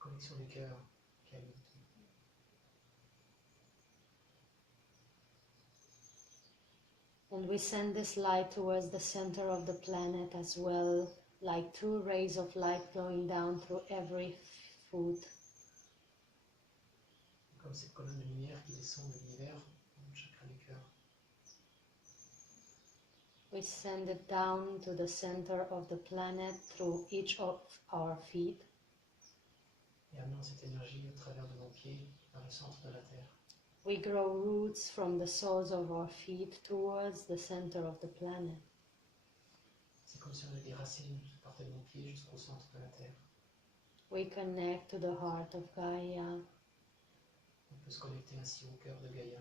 Connexion du cœur, calme tout. And we send this light towards the center of the planet as well, like two rays of light going down through every foot. Comme cette colonne de lumière qui descend de l'univers dans le chakra du cœur. We send it down to the center of the planet through each of our feet. Et amenant cette énergie au travers de nos pieds vers le centre de la Terre. We grow roots from the soles of our feet towards the center of the planet. C'est comme si on avait des racines qui partaient de nos pieds jusqu'au centre de la Terre. We connect to the heart of Gaia. On peut se connecter ainsi au cœur de Gaïa.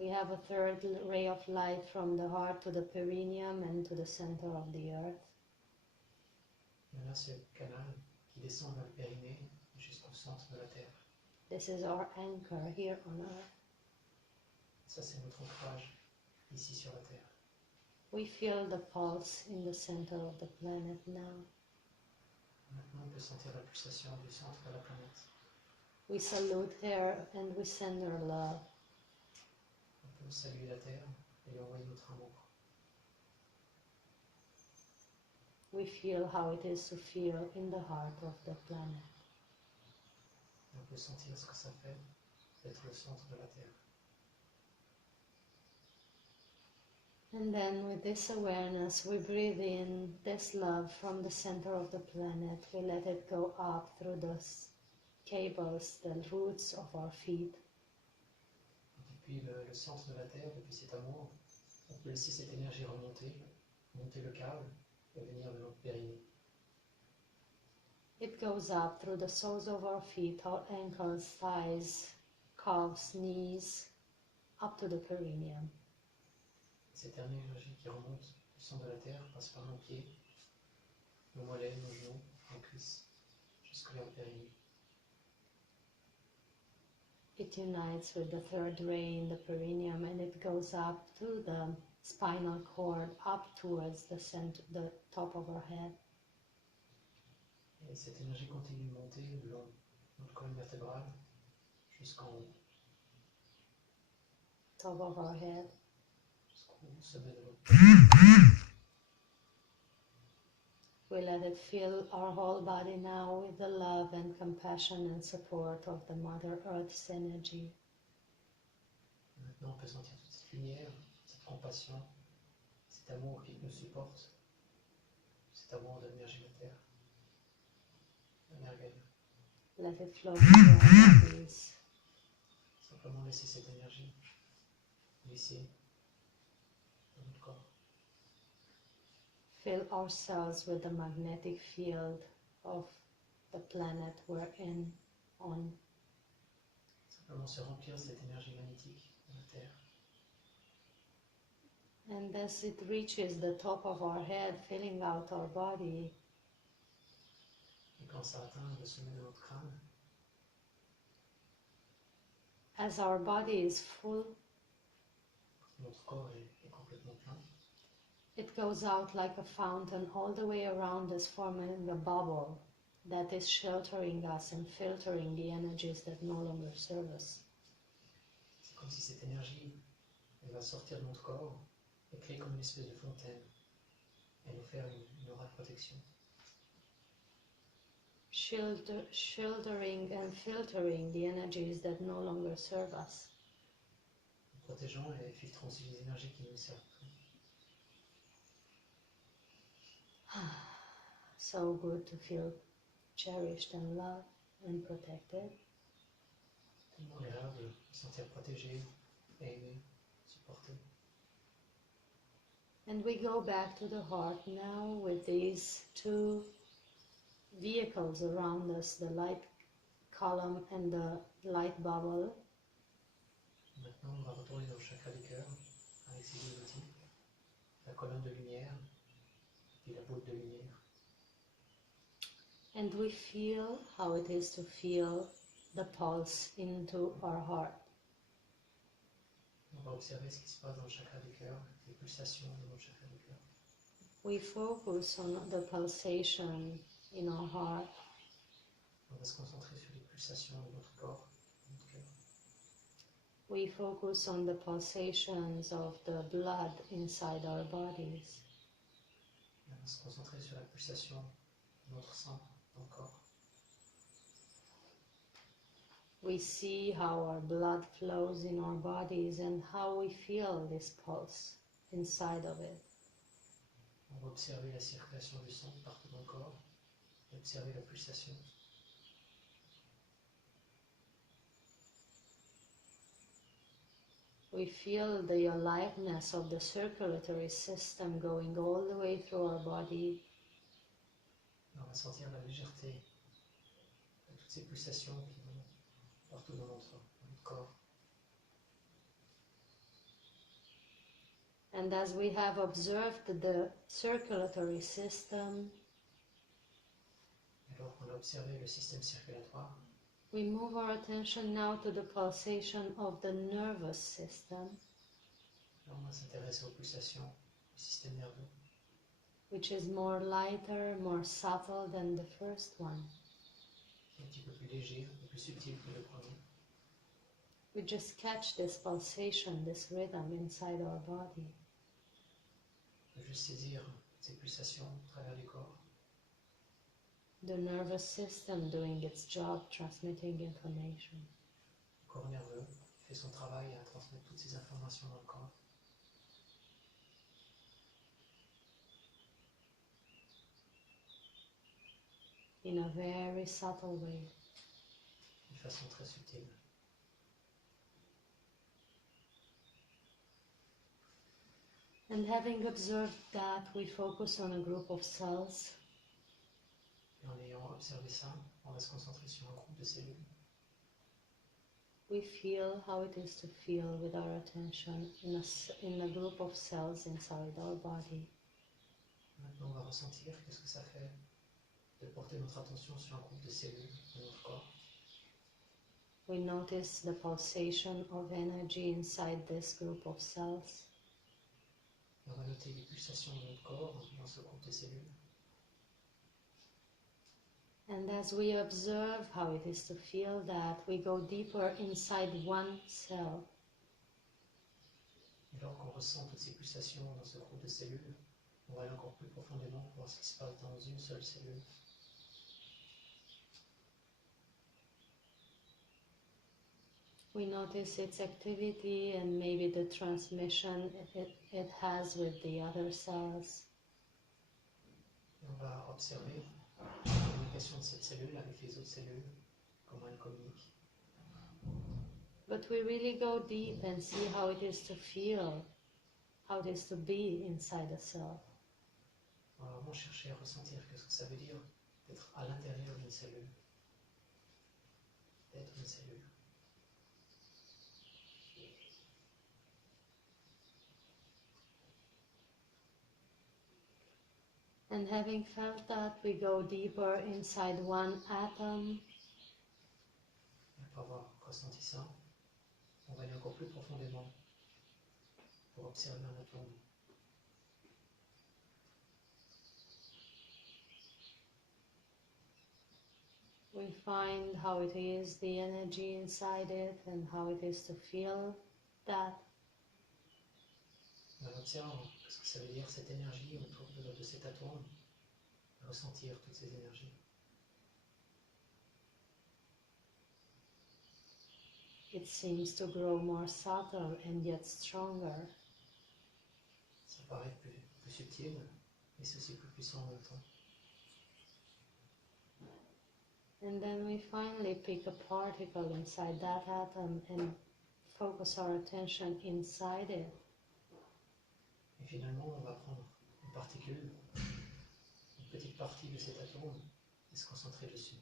We have a third ray of light from the heart to the perineum and to the center of the earth. Et on a ce canal qui descend vers le périnée jusqu'au centre de la Terre. This is our anchor here on earth. Ça, c'est notre ancrage ici sur la Terre. We feel the pulse in the center of the planet now. Maintenant, on peut sentir la pulsation du centre de la planète. We salute her and we send her love. On peut saluer la Terre et lui envoyer notre amour. We feel how it is to feel in the heart of the planet. Et on peut sentir ce que ça fait d'être le centre de la Terre. And then with this awareness, we breathe in this love from the center of the planet. We let it go up through the cables, the roots of our feet. Depuis le centre de la Terre, depuis cet amour, on peut laisser cette énergie remonter, monter le câble et venir de notre périnée. It goes up through the soles of our feet, our ankles, thighs, calves, knees, up to the perineum. Cette énergie qui remonte du centre de la Terre passe par nos pieds, nos mollets, nos genoux, nos cuisses, jusqu'à le périnée. It unites with the third ray in the perineum and it goes up to the spinal cord, up towards the top of our head. Et cette énergie continue de monter le long de notre colonne vertébrale jusqu'en haut, Top of our head. jusqu'au sommet de notre We let it fill our whole body now with the love and compassion and support of the Mother Earth's energy. Maintenant, on peut sentir toute cette lumière, cette compassion, cet amour qui nous supporte, cet amour de l'énergie de la Terre, la Mère Gaïa. Let it flow through our bodies. Simplement laisser cette énergie glisser dans notre corps. Fill ourselves with the magnetic field of the planet we're on. Simplement se remplir de cette énergie magnétique de la Terre. And as it reaches the top of our head, filling out our body, Et quand ça atteint le sommet de notre crâne, as our body is full, notre corps est complètement plein. it goes out like a fountain all the way around us, forming a bubble that is sheltering us and filtering the energies that no longer serve us. C'est comme si cette énergie, elle va sortir de notre corps et créer comme une espèce de fontaine et nous faire une aura de protection. Sheltering and filtering the energies that no longer serve us. Nous protégeons et filtrons aussi les énergies qui ne nous servent plus. So good to feel cherished and loved and protected. Tellement agréable de se sentir protégé, aimé, supporté. And we go back to the heart now with these two vehicles around us, the light column and the light bubble. Maintenant, on va retourner dans le chakra du cœur avec ces deux outils, la colonne de lumière et la boule de lumière. And we feel how it is to feel the pulse into our heart. On va observer ce qui se passe dans le chakra du cœur, les pulsations dans notre chakra du cœur. We focus on the pulsation in our heart. On va se concentrer sur les pulsations de notre corps, de notre cœur. We focus on the pulsations of the blood inside our bodies. Et on va se concentrer sur la pulsation de notre sang dans le corps. We see how our blood flows in our bodies and how we feel this pulse inside of it. On va observer la circulation du sang partout dans le corps et observer la pulsation. We feel the aliveness of the circulatory system going all the way through our body. Et on va sentir la légèreté de toutes ces pulsations qui vont partout dans notre corps. And as we have observed the circulatory system, Et alors qu'on a observé le système circulatoire, we move our attention now to the pulsation of the nervous system, alors on va s'intéresser aux pulsations du système nerveux, which is more lighter, more subtle than the first one. qui est un petit peu plus léger, un peu plus subtil que le premier. We just catch this pulsation, this rhythm inside our body. On peut juste saisir ces pulsations à travers du corps. The nervous system doing its job, transmitting information. Le corps nerveux fait son travail à transmettre toutes ces informations dans le corps. In a very subtle way. De façon très subtile. And having observed that, we focus on a group of cells. Et en ayant observé ça, on va se concentrer sur un groupe de cellules. We feel how it is to feel with our attention in a group of cells inside our body. Maintenant, on va ressentir qu'est-ce que ça fait de porter notre attention sur un groupe de cellules de notre corps. We notice the pulsation of energy inside this group of cells. Et on va noter les pulsations de notre corps dans ce groupe de cellules. And as we observe how it is to feel that, we go deeper inside one cell. Et alors qu'on ressent toutes ces pulsations dans ce groupe de cellules, on va aller encore plus profondément pour voir ce qui se passe dans une seule cellule. We notice its activity and maybe the transmission it has with the other cells. Et on va observer la communication de cette cellule avec les autres cellules, comment elles communiquent. But we really go deep and see how it is to feel, how it is to be inside a cell. On va vraiment chercher à ressentir qu'est-ce que ça veut dire d'être à l'intérieur d'une cellule. D'être une cellule. And having felt that, we go deeper inside one atom. Et après avoir ressenti ça, On va aller encore plus profondément pour observer un atome. We find how it is, the energy inside it, and how it is to feel that. On observe ce que ça veut dire cette énergie autour de cet atome, ressentir toutes ces énergies. It seems to grow more subtle and yet stronger. Ça paraît plus subtil, mais c'est aussi plus puissant en même temps. And then we finally pick a particle inside that atom and focus our attention inside it. Et finalement, on va prendre une particule, une petite partie de cet atome, et se concentrer dessus.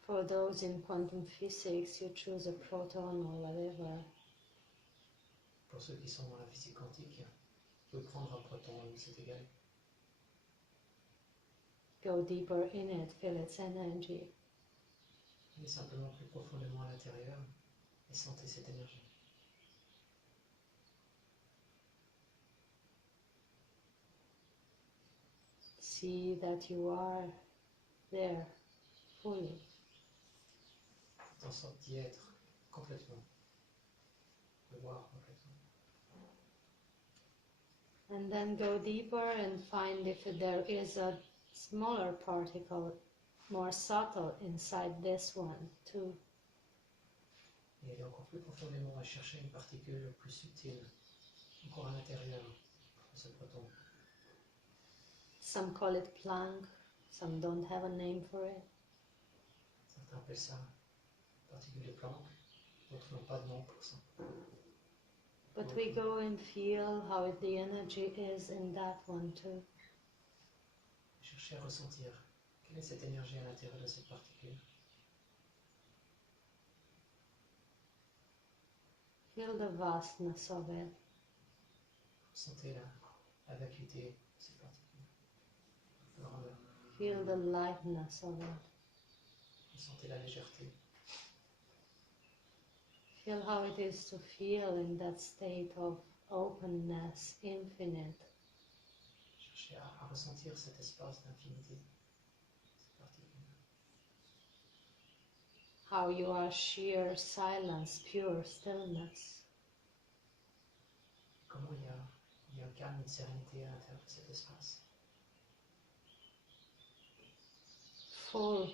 For those in quantum physics, you choose a proton or whatever. Pour ceux qui sont dans la physique quantique, vous pouvez prendre un proton, c'est égal. Go deeper in it, feel its energy. Allez simplement plus profondément à l'intérieur et sentez cette énergie. See that you are there fully. Faites en sorte d'y être complètement, de voir complètement. And then go deeper and find if there is a smaller particle, more subtle, inside this one too. Et aller encore plus profondément à chercher une particule plus subtile, encore à l'intérieur de ce proton. Some call it Planck, some don't have a name for it. Certains appellent ça particule de Planck, d'autres n'ont pas de nom pour ça. But we go and feel how the energy is in that one too. Cherchez à ressentir quelle est cette énergie à l'intérieur de cette particule. Feel the vastness of it. Ressentez la vacuité de cette particule, la grandeur. Feel the lightness of it. Ressentez la légèreté. Feel how it is to feel in that state of openness, infinite. Cherchez à ressentir cet espace d'infinité, cette particule. How you are sheer silence, pure stillness. Comment il y a un calme, une sérénité à l'intérieur de cet espace. Full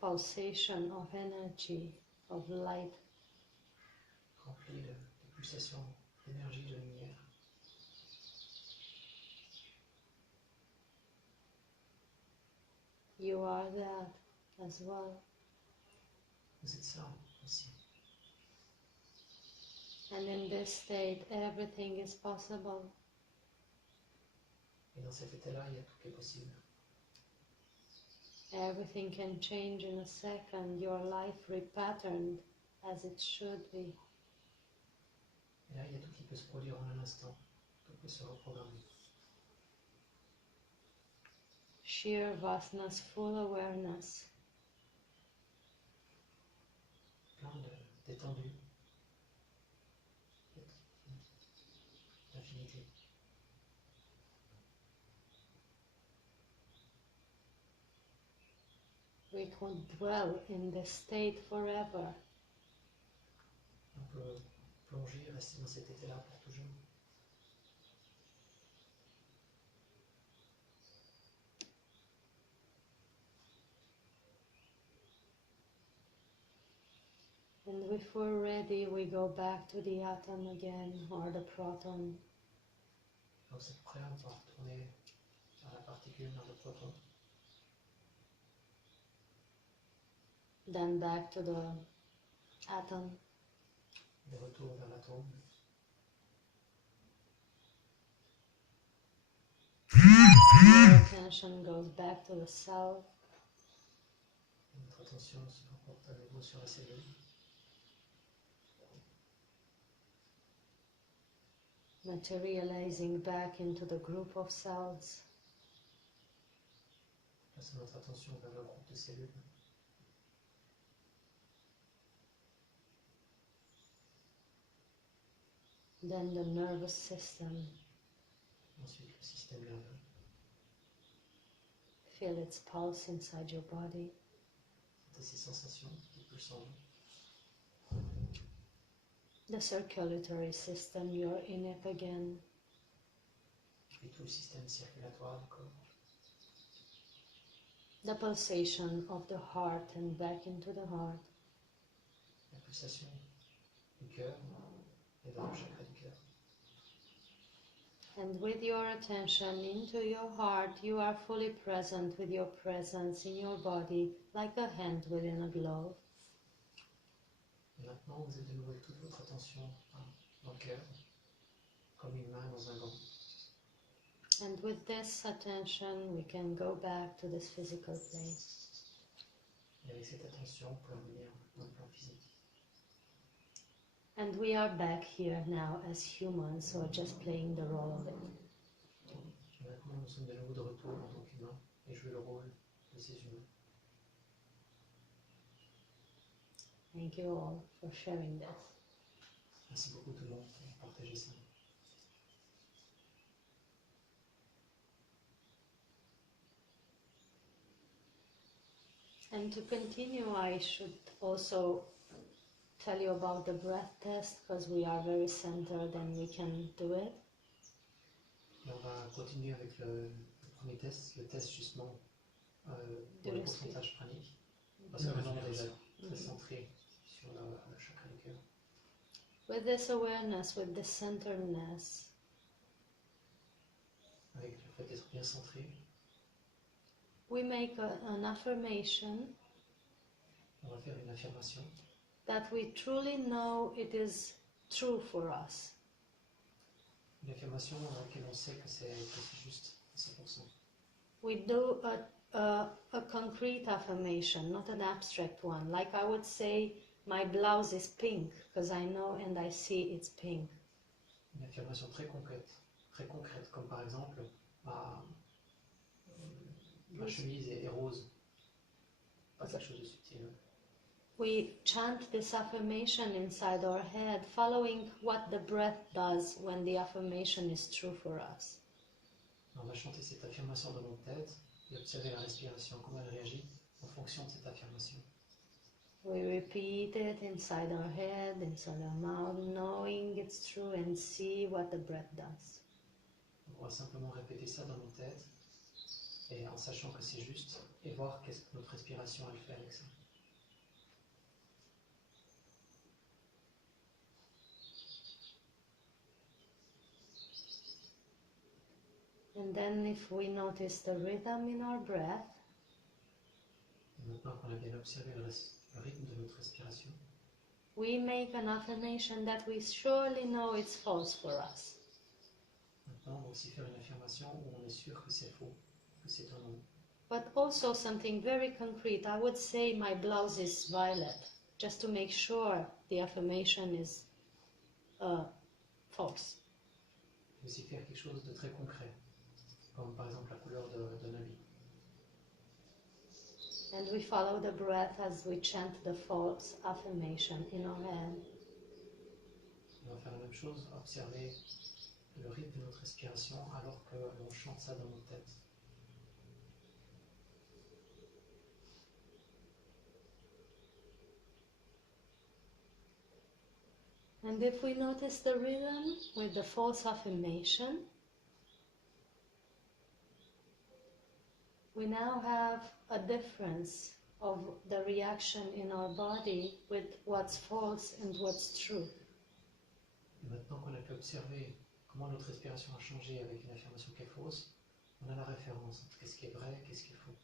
pulsation of energy, of light. Rempli de pulsations d'énergie, de lumière. You are that as well. Vous êtes ça aussi. And in this state, everything is possible. Et dans cet état-là, il y a tout qui est possible. Everything can change in a second, your life repatterned as it should be. Et là, il y a tout qui peut se produire en un instant. Tout peut se reprogrammer. Sheer vastness, full awareness. Plein d'étendue, d'infinité. We could dwell in this state forever. On peut plonger, rester dans cet état-là pour toujours. And if we're ready, we go back to the atom again, or the proton. Quand vous êtes prêt, on va retourner vers la particule, vers le proton. Then back to the atom. De retour vers l'atome. Your attention goes back to the cell. Et notre attention se reporte à nouveau sur la cellule. Materializing back into the group of cells. Passons notre attention vers le groupe de cellules. Then the nervous system, Ensuite, le système nerveux. feel its pulse inside your body. Sentez ces sensations qui pulsent en vous. The circulatory system, you're in it again. Et tout le système circulatoire du corps. The pulsation of the heart and back into the heart. La pulsation du cœur et dans le chakra du cœur. And with your attention into your heart, you are fully present with your presence in your body, like a hand within a glove. Et maintenant, vous êtes de nouveau avec toute votre attention dans le cœur, comme une main dans un gant. And with this attention, we can go back to this physical place. Et avec cette attention, vous pouvez revenir dans le plan physique. And we are back here now as humans who are just playing the role of it. Et maintenant, nous sommes de nouveau de retour en tant qu'humains et jouer le rôle de ces humains. Thank you all for sharing this. Merci beaucoup tout le monde pour partager ça. And to continue, I should also tell you about the breath test, because we are very centered and we can do it. Et on va continuer avec le premier test, le test justement pour le pourcentage pranique. Parce que maintenant on est déjà très centré sur le chakra du cœur. With this awareness, with this centeredness, Avec le fait d'être bien centré, we make an affirmation on va faire une affirmation that we truly know it is true for us. Une affirmation dans laquelle on sait que c'est juste à 100%. We do a concrete affirmation, not an abstract one. Like I would say, my blouse is pink, because I know and I see it's pink. Une affirmation très concrète, comme par exemple ma chemise est rose. Pas quelque chose de subtil. We chant this affirmation inside our head, following what the breath does when the affirmation is true for us. On va chanter cette affirmation dans notre tête et observer la respiration, comment elle réagit en fonction de cette affirmation. We repeat it inside our head, inside our mouth, knowing it's true and see what the breath does. On va simplement répéter ça dans notre tête et en sachant que c'est juste et voir qu'est-ce que notre respiration elle fait avec ça. And then if we notice the rhythm in our breath, Et maintenant qu'on a bien observé le rythme de notre respiration, we make an affirmation that we surely know it's false for us. maintenant on va aussi faire une affirmation où on est sûr que c'est faux, que c'est un non. But also something very concrete. I would say my blouse is violet, just to make sure the affirmation is false. Et aussi faire quelque chose de très concret, comme par exemple la couleur d'un habit. And we follow the breath as we chant the false affirmation in our head. On va faire la même chose, observer le rythme de notre respiration alors que l'on chante ça dans notre tête. And if we notice the rhythm with the false affirmation, we now have a difference of the reaction in our body with what's false and what's true. Et maintenant qu'on a pu observer comment notre respiration a changé avec une affirmation qui est fausse, on a la référence entre qu'est-ce qui est vrai et qu'est-ce qui est faux.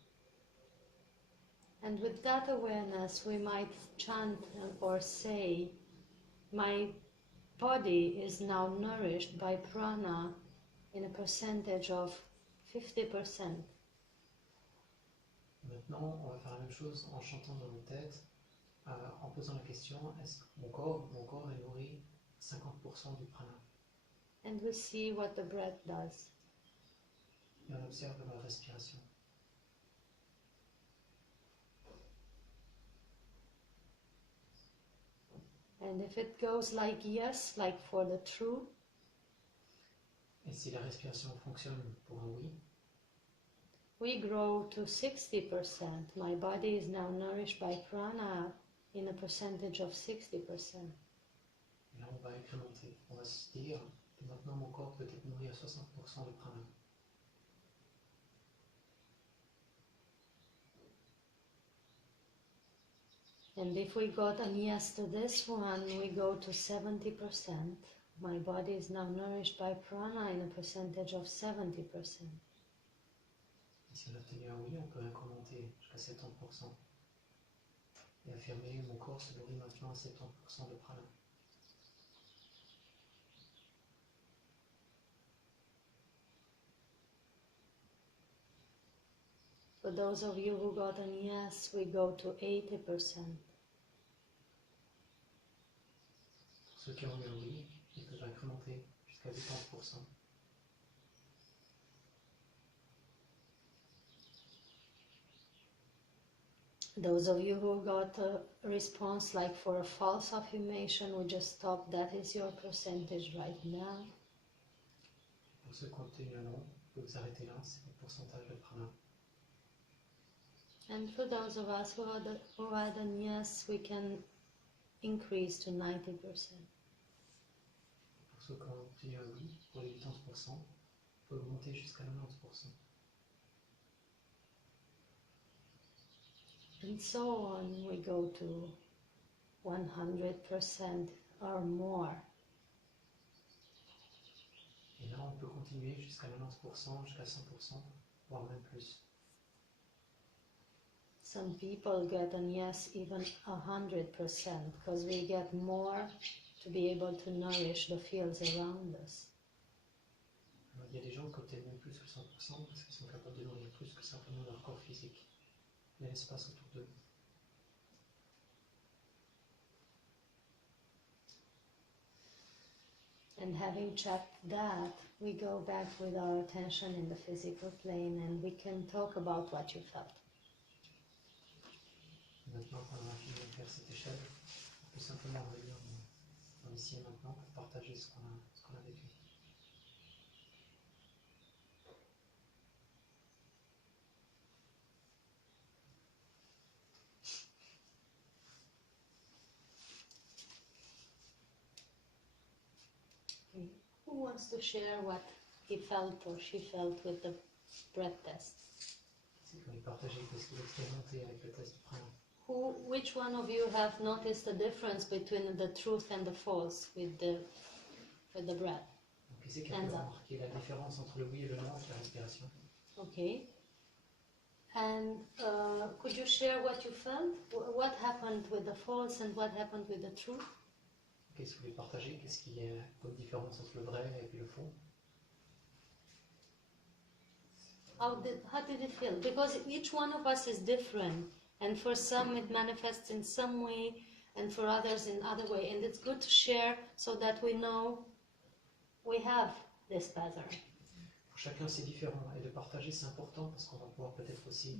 And with that awareness, we might chant or say, my body is now nourished by prana in a percentage of 50%. Maintenant, on va faire la même chose en chantant dans nos têtes, en posant la question, est-ce que mon corps est nourri 50% du prana? And we see what the breath does. Et on observe la respiration. And if it goes like yes, like for the true, Et si la respiration fonctionne pour un oui, we grow to 60%. My body is now nourished by prana in a percentage of 60%. là on va incrémenter. On va se dire que maintenant mon corps peut être nourri à 60% de prana. And if we got an yes to this one, we go to 70%. My body is now nourished by prana in a percentage of 70%. Et si on a obtenu un oui, on peut incrémenter jusqu'à 70%. Et affirmer mon corps se nourrit maintenant à 70% de prana. For those of you who got an yes, we go to 80%. Pour ceux qui ont eu un oui, ils peuvent incrémenter jusqu'à 80%. Those of you who got a response like for a false affirmation, we just stop. That is your percentage right now. Pour ceux qui ont obtenu un non, vous pouvez vous arrêter là, c'est votre pourcentage de prana. And for those of us who had a yes, we can increase to 90%. Pour ceux qui ont obtenu un oui, pour les 80%, vous pouvez augmenter jusqu'à 90%. And so on, we go to 100% or more. Et là, on peut continuer jusqu'à 90%, jusqu'à 100%, voire même plus. Some people get an yes even 100% because we get more to be able to nourish the fields around us. Alors, il y a des gens qui obtiennent même plus que 100% parce qu'ils sont capables de nourrir plus que simplement leur corps physique, l'espace autour d'eux. And having checked that, we go back with our attention in the physical plane and we can talk about what you felt. Maintenant qu'on a fini de faire cette échelle, on peut simplement revenir dans ici et maintenant pour partager ce qu'on a vécu. Okay. Who wants to share what he felt or she felt with the breath test? C'est qu'on est partagé parce qu'il a expérimenté avec le test Prana. Which one of you have noticed the difference between the truth and the false with the breath? Donc, qui c'est qui a pu remarquer la différence entre le oui et le non avec la respiration? Okay. And could you share what you felt? What happened with the false and what happened with the truth? Qu'est-ce que vous voulez partager? Qu'est-ce qu'il y a comme différence entre le vrai et puis le faux? How did it feel? Because each one of us is different, and for some it manifests in some way, and for others in other way. And it's good to share so that we know we have this pattern. Pour chacun c'est différent, et de partager c'est important parce qu'on va pouvoir peut-être aussi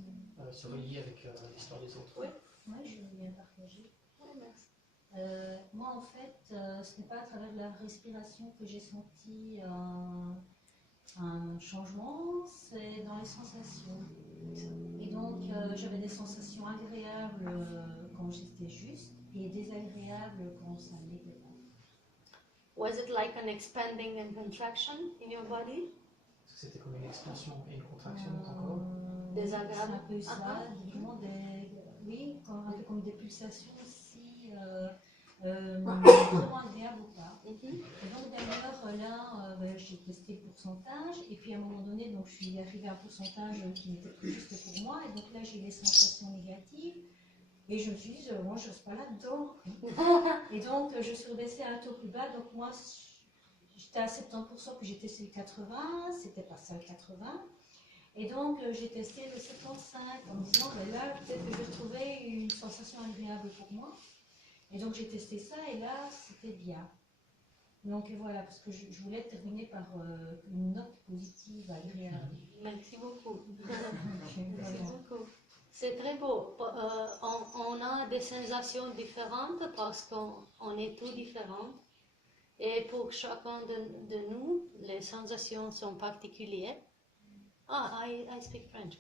se relier avec l'histoire des autres. Oui. Moi, je veux bien partager. Oui, merci. Moi, en fait, ce n'est pas à travers la respiration que j'ai senti un changement, c'est dans les sensations. Et donc, j'avais des sensations agréables quand j'étais juste et désagréables quand ça ne l'était pas. Was it like an expanding and contraction in your body? Est-ce que c'était comme une expansion et une contraction de ton corps? Désagréable. C'est un peu ça, vraiment oui, un peu comme des pulsations aussi, vraiment agréables ou pas. Et donc d'ailleurs là, j'ai testé le pourcentage et puis à un moment donné, donc je suis arrivée à un pourcentage qui n'était plus juste pour moi et donc là j'ai des sensations négatives et je me suis dit, moi je ne suis pas là-dedans. Et donc je suis rebaissée à un taux plus bas, donc moi j'étais à 70% puis j'ai testé le 80, c'était pas ça le 80. Et donc j'ai testé le 75 en me disant, là peut-être que je vais trouver une sensation agréable pour moi. Et donc j'ai testé ça et là c'était bien. Donc voilà, parce que je voulais terminer par une note positive, agréable. Merci beaucoup. Merci beaucoup. C'est très beau. On a des sensations différentes parce qu'on est tous différents. Et pour chacun de nous, les sensations sont particulières. Ah, I speak French.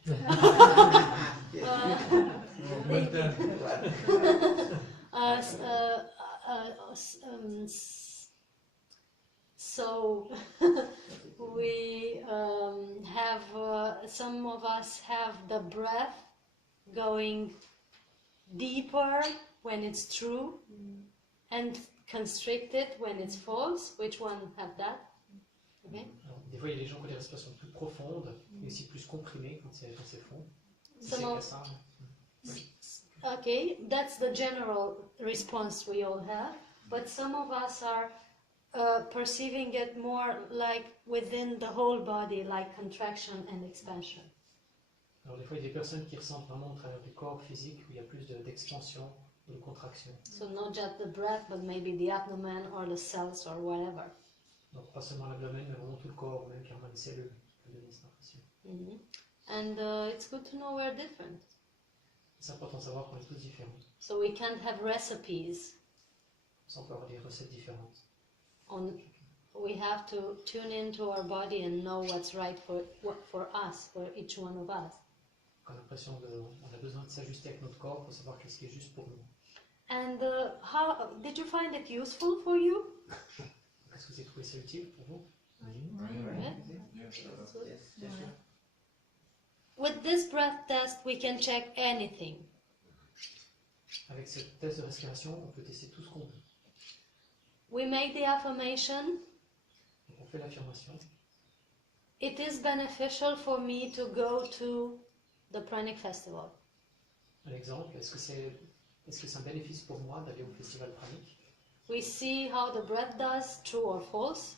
So we have, some of us have the breath going deeper when it's true and constricted when it's false. Which one have that? Okay. Alors, des fois, il y a des gens qui ont des respirations plus profondes, mais aussi plus comprimées quand c'est fond. Some of- Okay, that's the general response we all have, but some of us are perceiving it more like within the whole body, like contraction and expansion. Alors, des fois, il y a des personnes qui ressentent vraiment au travers du corps physique où il y a plus d'expansion et de contraction. So not just the breath, but maybe the abdomen or the cells or whatever. Donc, pas seulement l'abdomen, mais vraiment tout le corps, même carrément les cellules qui donnent cette impression. And it's good to know we're different. C'est important de savoir qu'on est tous différents. So we can't have recipes. Ça, on peut avoir des recettes différentes. We have to tune into our body and know what's right for us, for each one of us. On a l'impression on a besoin de s'ajuster avec notre corps pour savoir qu'est-ce qui est juste pour nous. And how did you find it useful for you? Est-ce que vous avez trouvé ça utile pour vous? With this breath test, we can check anything. Avec ce test de respiration, on peut tester tout ce qu'on veut. We make the affirmation. Donc, on fait l'affirmation. It is beneficial for me to go to the Pranic Festival. Un exemple, est-ce que c'est un bénéfice pour moi d'aller au festival Pranic? We see how the breath does, true or false,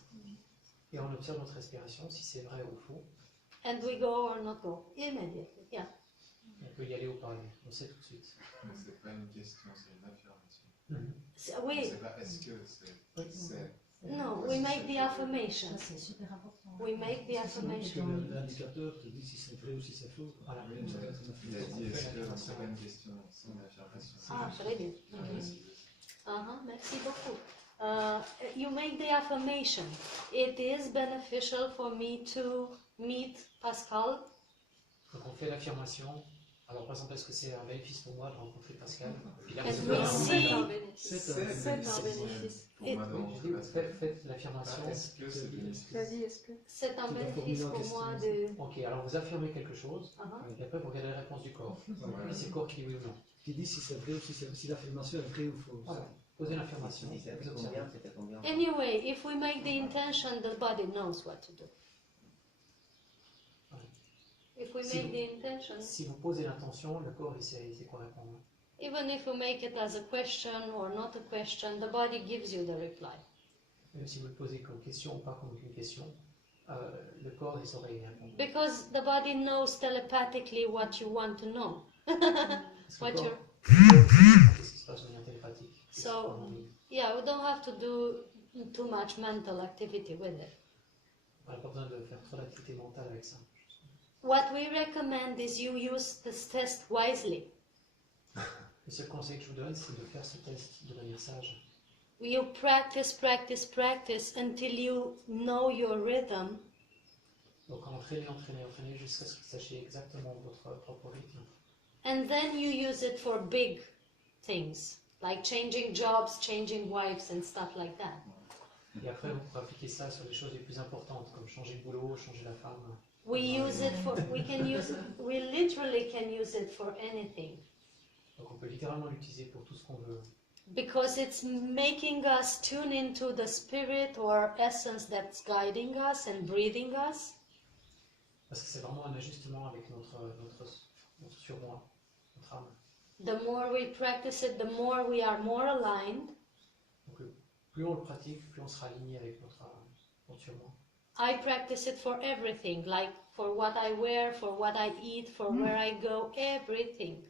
Et on observe notre respiration, si c'est vrai ou faux. and we go or not go immediately. Yeah. On peut y aller ou pas aller, on sait tout de suite. Mais c'est pas une question, c'est une affirmation. So we C'est pas est-ce que c'est. no, we make the affirmation. Ça, c'est super important. We make the Parce que affirmation. l'indicateur te dit si c'est vrai ou si c'est faux. Voilà. Oui, ça doit être une Il a affirmation. dit est-ce que c'est pas une question, c'est une affirmation. Ah, très bien. Merci beaucoup. You make the affirmation. It is beneficial for me to meet Pascal. Donc on fait l'affirmation. Alors par exemple, est-ce que c'est un bénéfice pour moi de rencontrer Pascal? Puis la And personne we va see- C'est un bénéfice. C'est un bénéfice. Pour moi de Je rencontrer dis, Pascal. faites l'affirmation. Est-ce que c'est bénéfice? Vas-y, est-ce que. C'est un Tu dois bénéfice formuler en pour moi question. de. Ok, alors vous affirmez quelque chose, Uh-huh. et après vous regardez la réponse du corps. Ouais. Et c'est le corps qui dit oui ou non. Qui dit si c'est vrai ou si l'affirmation est vraie ou fausse. Voilà. Posez l'affirmation. Si ça fait vous observez. combien, c'était combien? Anyway, if we make the intention, the body knows what to do. If we Si make vous- the intention, Si vous posez l'intention, le corps il sait quoi répondre. even if we make it as a question or not a question, the body gives you the reply. Même si vous le posez comme question ou pas comme une question, le corps il saurait y répondre. Because the body knows telepathically what you want to know. Parce que What le corps you're- qu'est-ce qui se passe de manière télépathique. Qu'est-ce So- qu'on a envie. Yeah, we don't have to do too much mental activity with it. On n'a pas besoin de faire trop d'activité mentale avec ça. What we recommend is you use this test wisely. Le seul conseil que je vous donne, c'est de faire ce test de manière sage. You practice, practice, practice until you know your rhythm. Donc entraînez, entraînez, entraînez jusqu'à ce que vous sachiez exactement votre propre rythme. And then you use it for big things, like changing jobs, changing wives, and stuff like that. Et après, vous pourrez appliquer ça sur les choses les plus importantes, comme changer de boulot, changer la femme. We use it for, we literally can use it for anything. Donc on peut littéralement l'utiliser pour tout ce qu'on veut. Because it's making us tune into the spirit or essence that's guiding us and breathing us. Parce que c'est vraiment un ajustement avec notre surmoi, notre âme. The more we practice it, the more we are more aligned. Donc plus on le pratique, plus on sera aligné avec notre surmoi. I practice it for everything, like for what I wear, for what I eat, for where I go, everything.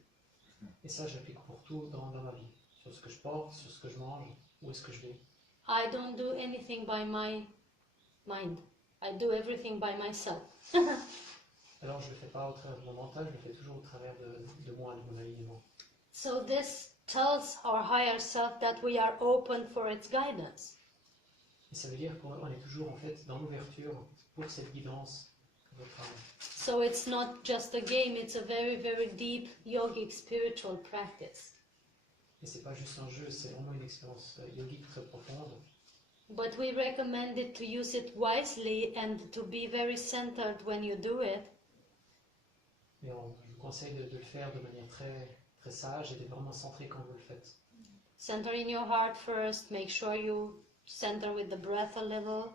Et ça, j'applique pour tout dans ma vie. Sur ce que je porte, sur ce que je mange, où est-ce que je vais. I don't do anything by my mind. I do everything by myself. Alors je ne le fais pas au travers de mon mental, je le fais toujours au travers de moi, de mon alignement. So this tells our higher self that we are open for its guidance. Et ça veut dire qu'on est toujours en fait dans l'ouverture pour cette guidance de votre âme. So it's not just a game, it's a very, very deep yogic spiritual practice. Et c'est pas juste un jeu, c'est vraiment une expérience yogique très profonde. But we recommend it to use it wisely and to be very centered when you do it. Mais je vous conseille de le faire de manière très, très sage et d'être vraiment centré quand vous le faites. Center in your heart first, make sure you center with the breath a little,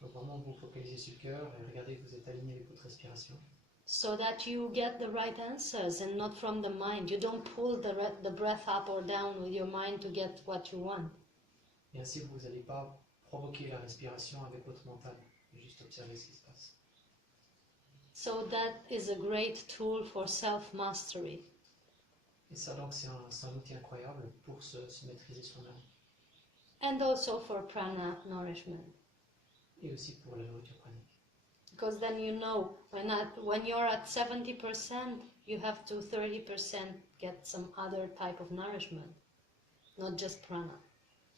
Donc vraiment vous focalisez sur le cœur et regardez que vous êtes aligné avec votre respiration. so that you get the right answers and not from the mind. You don't pull the breath up or down with your mind to get what you want. Et ainsi vous n'allez pas provoquer la respiration avec votre mental, mais juste observer ce qui se passe. So that is a great tool for self-mastery. Et ça donc c'est un outil incroyable pour se maîtriser soi-même. And also for prana nourishment. Et aussi pour la nourriture pranique. Because then you know, when you're at 70%, you have to 30% get some other type of nourishment, not just prana.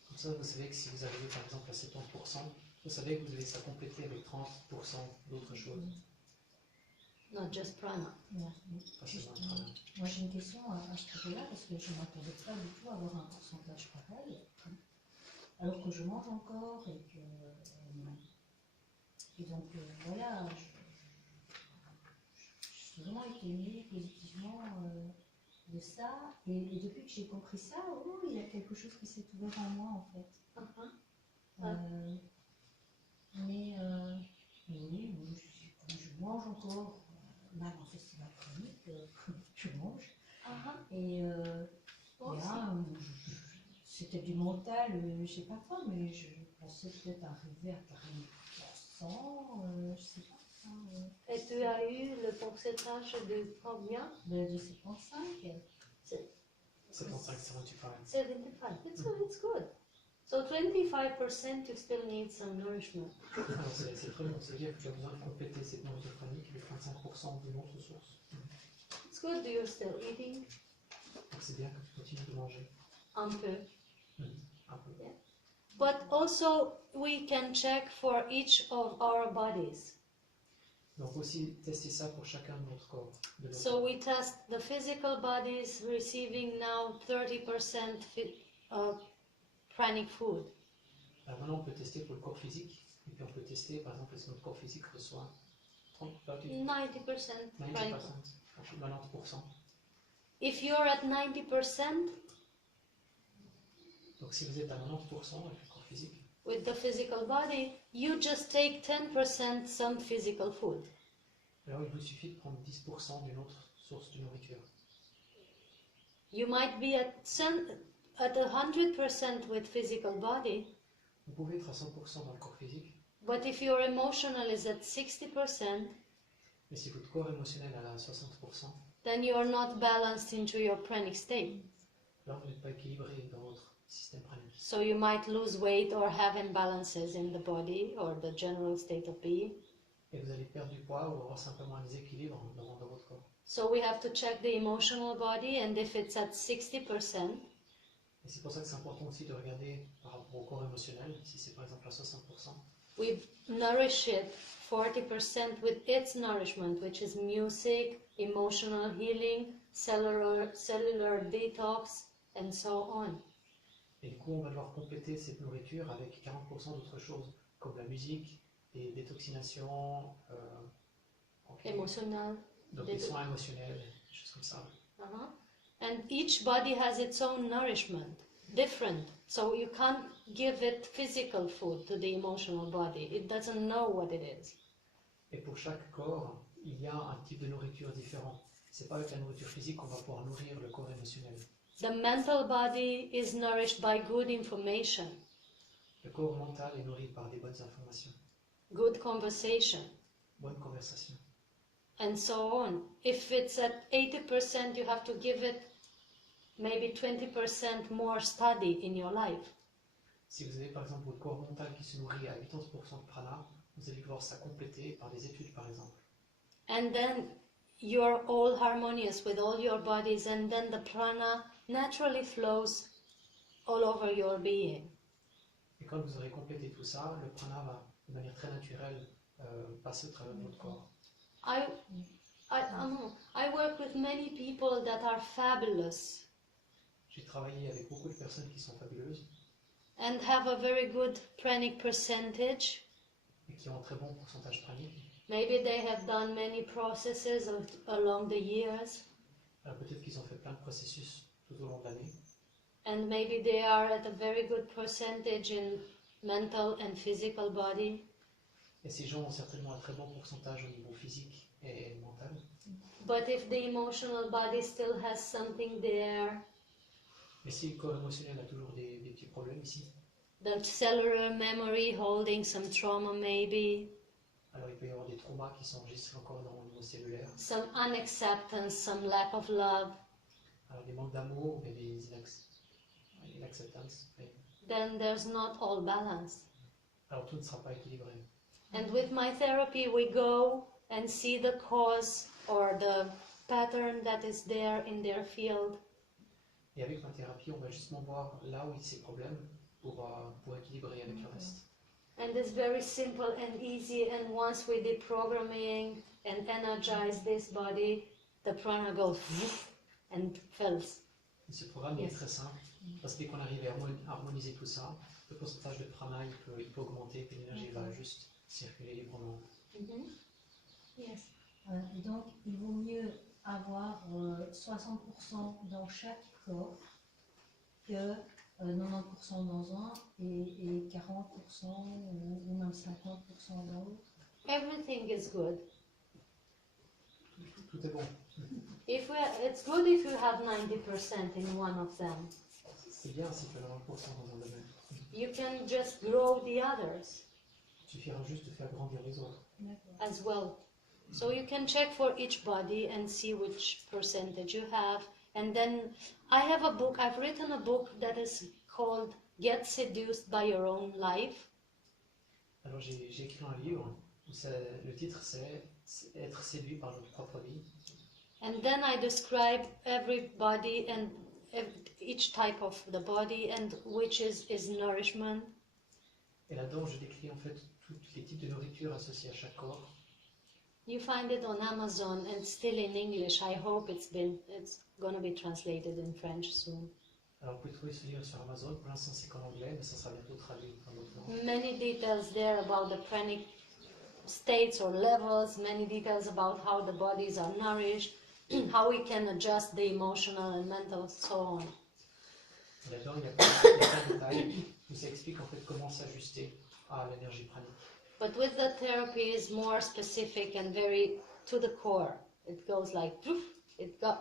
Comme ça, vous savez que si vous arrivez par exemple à 70%, vous savez que vous devez ça compléter avec 30% d'autres choses. Not just prana. Ouais. Pas seulement le prana. Moi j'ai une question à ce propos-là, parce que je ne m'attendais pas du tout à avoir un pourcentage pareil, alors que je mange encore et que... et donc voilà, je suis vraiment étonnée positivement de ça. Et depuis que j'ai compris ça, oh, il y a quelque chose qui s'est ouvert en moi en fait. Mais oui, je mange encore, même en festival chronique, je mange. Et là, c'était du mental, je sais pas quoi, mais je pensais peut-être arriver à 40%, je sais pas. Et tu as eu le pourcentage de combien? De 75. 75, 75. 75. It's good. So 25% you still need some nourishment. Alors c'est très bon, c'est-à-dire que tu as besoin de compléter cette nourriture pranique avec 25% d'une autre source. It's good you're still eating Donc c'est bien que tu continues de manger un peu. un peu. But also we can check for each of our bodies. Donc aussi tester ça pour chacun de notre corps. De notre So corps. we test the physical bodies receiving now 30% pranic food. Alors maintenant on peut tester pour le corps physique, et puis on peut tester par exemple si notre corps physique reçoit 90% pranic 90%, food. 90%. If you're at 90% Donc si vous êtes à 90% avec le corps physique, with the physical body, you just take 10% some physical food. alors il vous suffit de prendre 10% d'une autre source de nourriture. You might be at 100% with physical body, Vous pouvez être à 100% dans le corps physique, but if your emotional is at 60%, mais si votre corps émotionnel est à 60%, then you are not balanced into your pranic state. alors vous n'êtes pas équilibré dans votre système pranique. So you might lose weight or have imbalances in the body or the general state of being. Et vous allez perdre du poids ou avoir simplement un déséquilibre dans votre corps. So we have to check the emotional body, and if it's at 60%, Et c'est pour ça que c'est important aussi de regarder par rapport au corps émotionnel, si c'est par exemple à 60%, we nourish it 40% with its nourishment, which is music, emotional healing, cellular detox, and so on. et du coup on va devoir compléter cette nourriture avec 40% d'autres choses, comme la musique, des détoxinations, Emotional. donc des soins émotionnels, des choses comme ça. And each body has its own nourishment, different. So you can't give it physical food to the emotional body. It doesn't know what it is. Et pour chaque corps, il y a un type de nourriture différent. C'est pas avec la nourriture physique qu'on va pouvoir nourrir le corps émotionnel. The mental body is nourished by good information, Le corps mental est nourri par des bonnes informations, good conversation, bonne conversation. and so on. If it's at 80%, you have to give it maybe 20% more study in your life. Si vous avez par exemple votre corps mental qui se nourrit à 80% de prana, vous allez devoir ça compléter par des études par exemple. and then you're all harmonious with all your bodies, and then the prana naturally flows all over your being. Et quand vous aurez complété tout ça, le prana va, de manière très naturelle, passer au travers de votre corps. I work with many people that are fabulous J'ai travaillé avec beaucoup de personnes qui sont fabuleuses and have a very good pranic percentage. et qui ont un très bon pourcentage pranique. Maybe they have done many processes along the years, Alors peut-être qu'ils ont fait plein de processus tout au long de l'année. and maybe they are at a very good percentage in mental and physical body. Et ces gens ont certainement un très bon pourcentage au niveau physique et mental. But if the emotional body still has something there, Mais si le corps émotionnel a toujours des petits problèmes ici, the cellular memory holding some trauma maybe, alors il peut y avoir des traumas qui s'enregistrent encore dans le niveau cellulaire. some unacceptance, some lack of love, Alors des manques d'amour et des inacceptance. then there's not all balance. Alors tout ne sera pas équilibré. And with my therapy, we go and see the cause or the pattern that is there in their field. Et avec ma thérapie, on va justement voir là où il y a ces problèmes pour équilibrer avec le reste. And it's very simple and easy. And once we deprogramming and energize this body, the prana goes and fills. Et ce programme il est Yes. très simple, parce que dès qu'on arrive à harmoniser tout ça, le pourcentage de prana il peut augmenter, puis l'énergie va juste circuler librement. Yes. Donc, il vaut mieux avoir 60% dans chaque corps que 90% dans un et 40% ou même 50% dans l'autre. Everything is good. Tout est bon. It's good if you have 90% in one of them. C'est bien si tu as 90% dans un domaine. You can just grow the others Il suffira juste de faire grandir les autres. as well. So you can check for each body and see which percentage you have. And then I've written a book that is called Get Seduced by Your Own Life. Alors j'ai écrit un livre où le titre c'est Être séduit par notre propre vie. And then I describe every body and each type of the body and which is nourishment. Et là-dedans je décris en fait tous les types de nourriture associés à chaque corps. You find it on Amazon and still in English. I hope it's going to be translated in French soon. Alors vous pouvez trouver ce livre sur Amazon, pour l'instant c'est qu'en anglais, mais ça sera bientôt traduit en d'autres langues. Many details there about the pranic states or levels, many details about how the bodies are nourished, how we can adjust the emotional and mental, so on. Et là-dedans il y a plein de détails où ça explique en fait comment s'ajuster à l'énergie pranique. But with the therapy is more specific and very to the core. It goes like,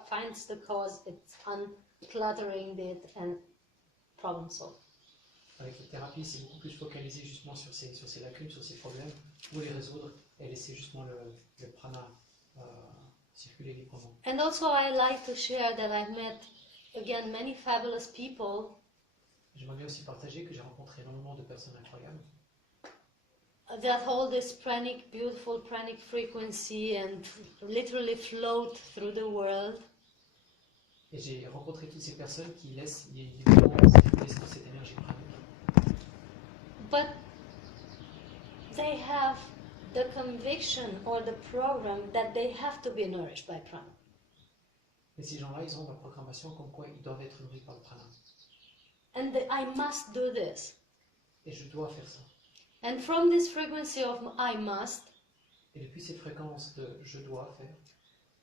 finds the cause, it's uncluttering it and problem solved. Avec la thérapie, c'est beaucoup plus focalisé justement sur ces lacunes, sur ces problèmes, pour les résoudre et laisser justement le prana circuler librement. And also I like to share that I've met, again, many fabulous people J'aimerais bien aussi partager que j'ai rencontré énormément de personnes incroyables that hold this pranic, beautiful pranic frequency and literally float through the world. et j'ai rencontré toutes ces personnes qui laissent littéralement circuler cette énergie pranique. But they have the conviction or the program that they have to be nourished by prana. Et ces gens-là, ils ont la programmation comme quoi ils doivent être nourris par le prana. And I must do this. Et je dois faire ça. And from this frequency of I must Et depuis cette fréquence de je dois faire,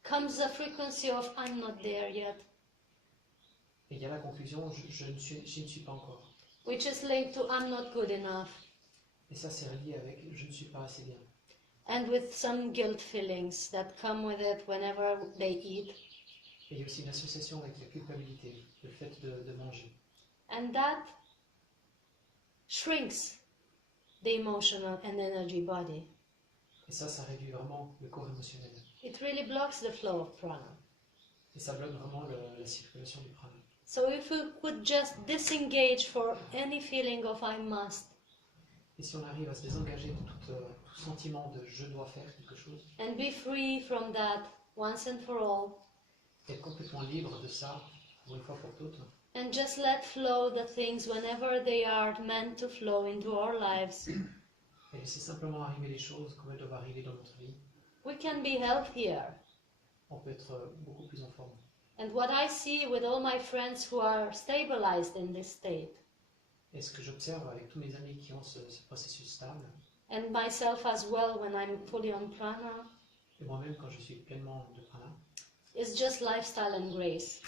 comes the frequency of I'm not there yet, et il y a la confusion, je ne suis pas encore. which is linked to I'm not good enough, Et ça, c'est relié avec je ne suis pas assez bien. and with some guilt feelings that come with it whenever they eat. Et il y a aussi une association avec la culpabilité, le fait de manger. And that shrinks the emotional and energy body. Et ça réduit vraiment le corps émotionnel. It really blocks the flow of prana. Et ça bloque vraiment la circulation du prana. So if we could just disengage for any feeling of I must Et si on arrive à se désengager de tout sentiment de je dois faire quelque chose, and be free from that once and for all, être complètement libre de ça, pour une fois pour toutes, and just let flow the things whenever they are meant to flow into our lives, et laisser simplement arriver les choses comme elles doivent arriver dans notre vie, we can be healthier. on peut être beaucoup plus en forme. And what I see with all my friends who are stabilized in this state, Et ce que j'observe avec tous mes amis qui ont ce processus stable, and myself as well when I'm fully on prana, et moi-même quand je suis pleinement de prana, is just lifestyle and grace.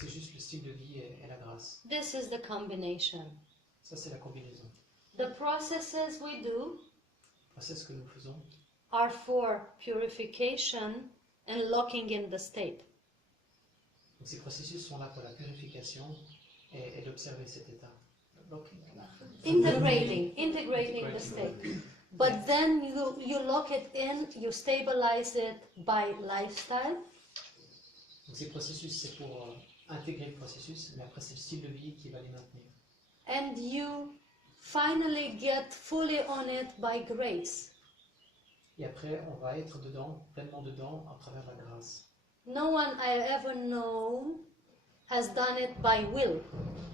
c'est juste le style de vie et la grâce. This is the combination. Ça, c'est la combinaison. The processes we do Le process que nous faisons are for purification and locking in the state. Donc ces processus sont là pour la purification et d'observer cet état. Integrating the state. But then you lock it in, you stabilize it by lifestyle, Donc ces processus, c'est pour intégrer le processus, mais après c'est le style de vie qui va les maintenir. and you finally get fully on it by grace. Et après, on va être dedans, pleinement dedans, à travers la grâce. No one I ever known has done it by will.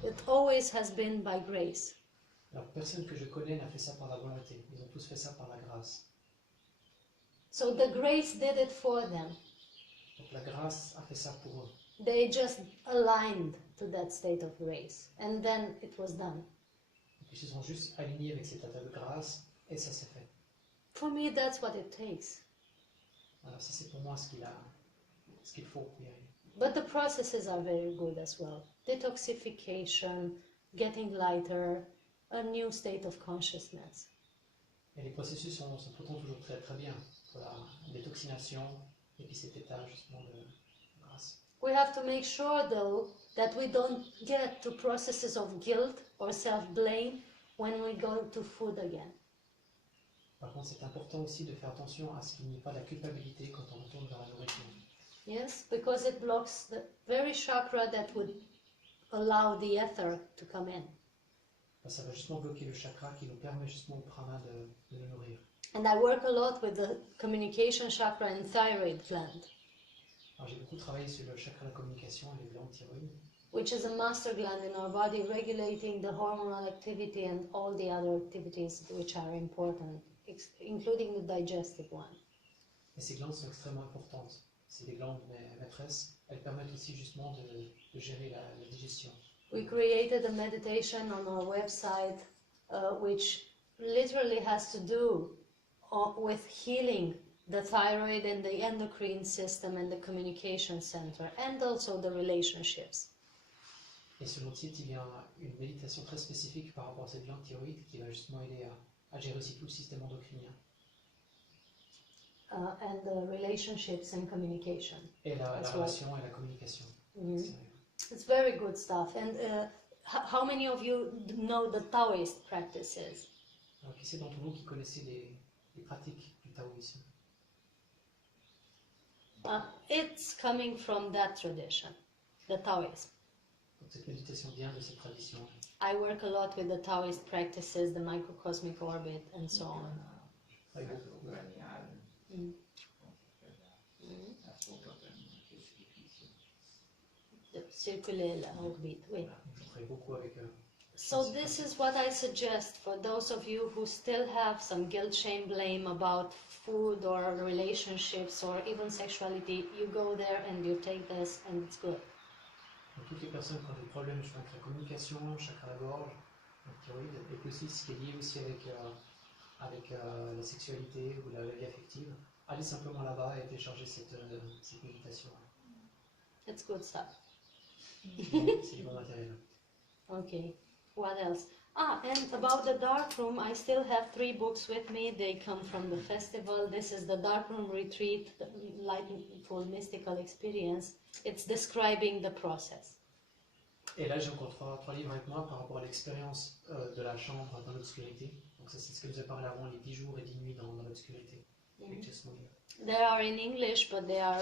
It always has been by grace. Alors personne que je connais n'a fait ça par la volonté. Ils ont tous fait ça par la grâce. So the grace did it for them. Donc la grâce a fait ça pour eux. They just aligned to that state of grace, and then it was done. Donc, ils se sont juste alignés avec cet état de grâce, et ça s'est fait. For me, that's what it takes. Voilà, ça c'est pour moi ce qu'il faut pour y arriver. But the processes are very good as well. Detoxification, getting lighter, a new state of consciousness. Et les processus sont pourtant toujours très très bien pour la détoxination et puis cet état justement de grâce. We have to make sure, though, that we don't get to processes of guilt or self-blame when we go to food again. Par contre, c'est important aussi de faire attention à ce qu'il n'y ait pas de la culpabilité quand on retourne vers la nourriture. Yes, because it blocks the very chakra that would allow the ether to come in. Ça va justement bloquer le chakra qui nous permet justement au prana de nous nourrir. And I work a lot with the communication chakra and thyroid gland, Alors j'ai beaucoup travaillé sur le chakra de la communication et les glandes thyroïdes, which is a master gland in our body regulating the hormonal activity and all the other activities which are important, including the digestive one. et ces glandes sont extrêmement importantes. C'est des glandes maîtresses, elles permettent aussi justement de gérer la digestion. We created a meditation on our website which literally has to do with healing the thyroid and the endocrine system and the communication center and also the relationships. Et sur notre site, il y a une méditation très spécifique par rapport à cette glande thyroïde qui va justement aider à gérer aussi tout le système endocrinien. And the relationships and communication. Et la That's relation et la communication. Mhm. It's very good stuff. And how many of you know the Taoist practices? Alors, qui c'est d'entre vous qui connaissez les pratiques du taoïsme? It's coming from that tradition, the Taoism. Donc, cette méditation vient de cette tradition. I work a lot with the Taoist practices, the microcosmic orbit, and so on. Très beaucoup. Circuler l'orbite, oui. Je travaille beaucoup avec eux. So this is what I suggest for those of you who still have some guilt, shame, blame about food or relationships or even sexuality. You go there and you take this and it's good. Donc, toutes les personnes qui ont des problèmes avec la communication, chakra à la gorge, la thyroïde, et puis aussi ce qui est lié aussi avec la sexualité ou la vie affective, allez simplement là-bas et téléchargez cette méditation. It's good stuff. C'est du bon matériel. Okay, what else? And about the dark room, I still have 3 books with me. They come from the festival. This is the Dark Room Retreat, the Lightful Mystical Experience. It's describing the process. Et là, j'ai encore trois livres avec moi par rapport à l'expérience de la chambre dans l'obscurité. Donc ça, c'est ce que nous a parlé avant, les 10 jours et 10 nuits dans l'obscurité. Avec Jess Moyer. They are in English, but they are,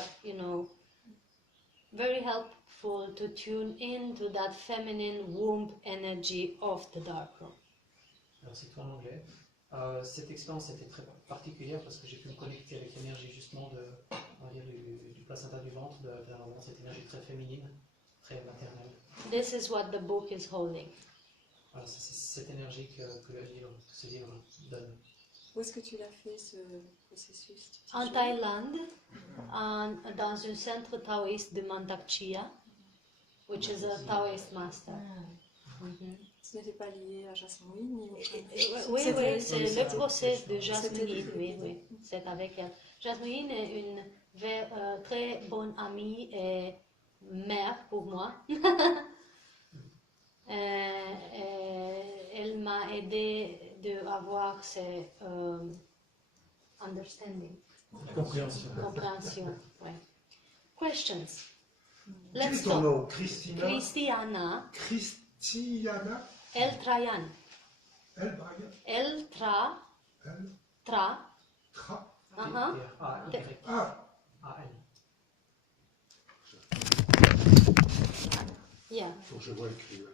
very helpful to tune into that feminine womb energy of the dark room. Alors c'est tout en anglais. Cette expérience était très particulière parce que j'ai pu me connecter avec l'énergie justement on va dire du placenta du ventre, vraiment cette énergie très féminine, très maternelle. This is what the book is holding. Voilà, c'est cette énergie que ce livre donne. Où est-ce que tu l'as fait ce processus? Tu te En souviens? Thaïlande, dans un centre taoïste de Mantak Chia, which is a Taoist master. Mhm. Ce n'était pas lié à Jasmine ni au Oui, C'était- oui, c'est oui, le c'était- process de c'était- Jasmine, oui, c'est avec elle. Jasmine est une très bonne amie et mère pour moi. Elle m'a aidé d'avoir ces compréhension. Ouais. Questions? Quel est Let's ton talk. nom? Christina? Christiana Cristiana Eltrayan. Eltrayan? Eltra, El tra, Tra T-R-A-Y-A-N. Ah, yeah, faut que je vois écrire.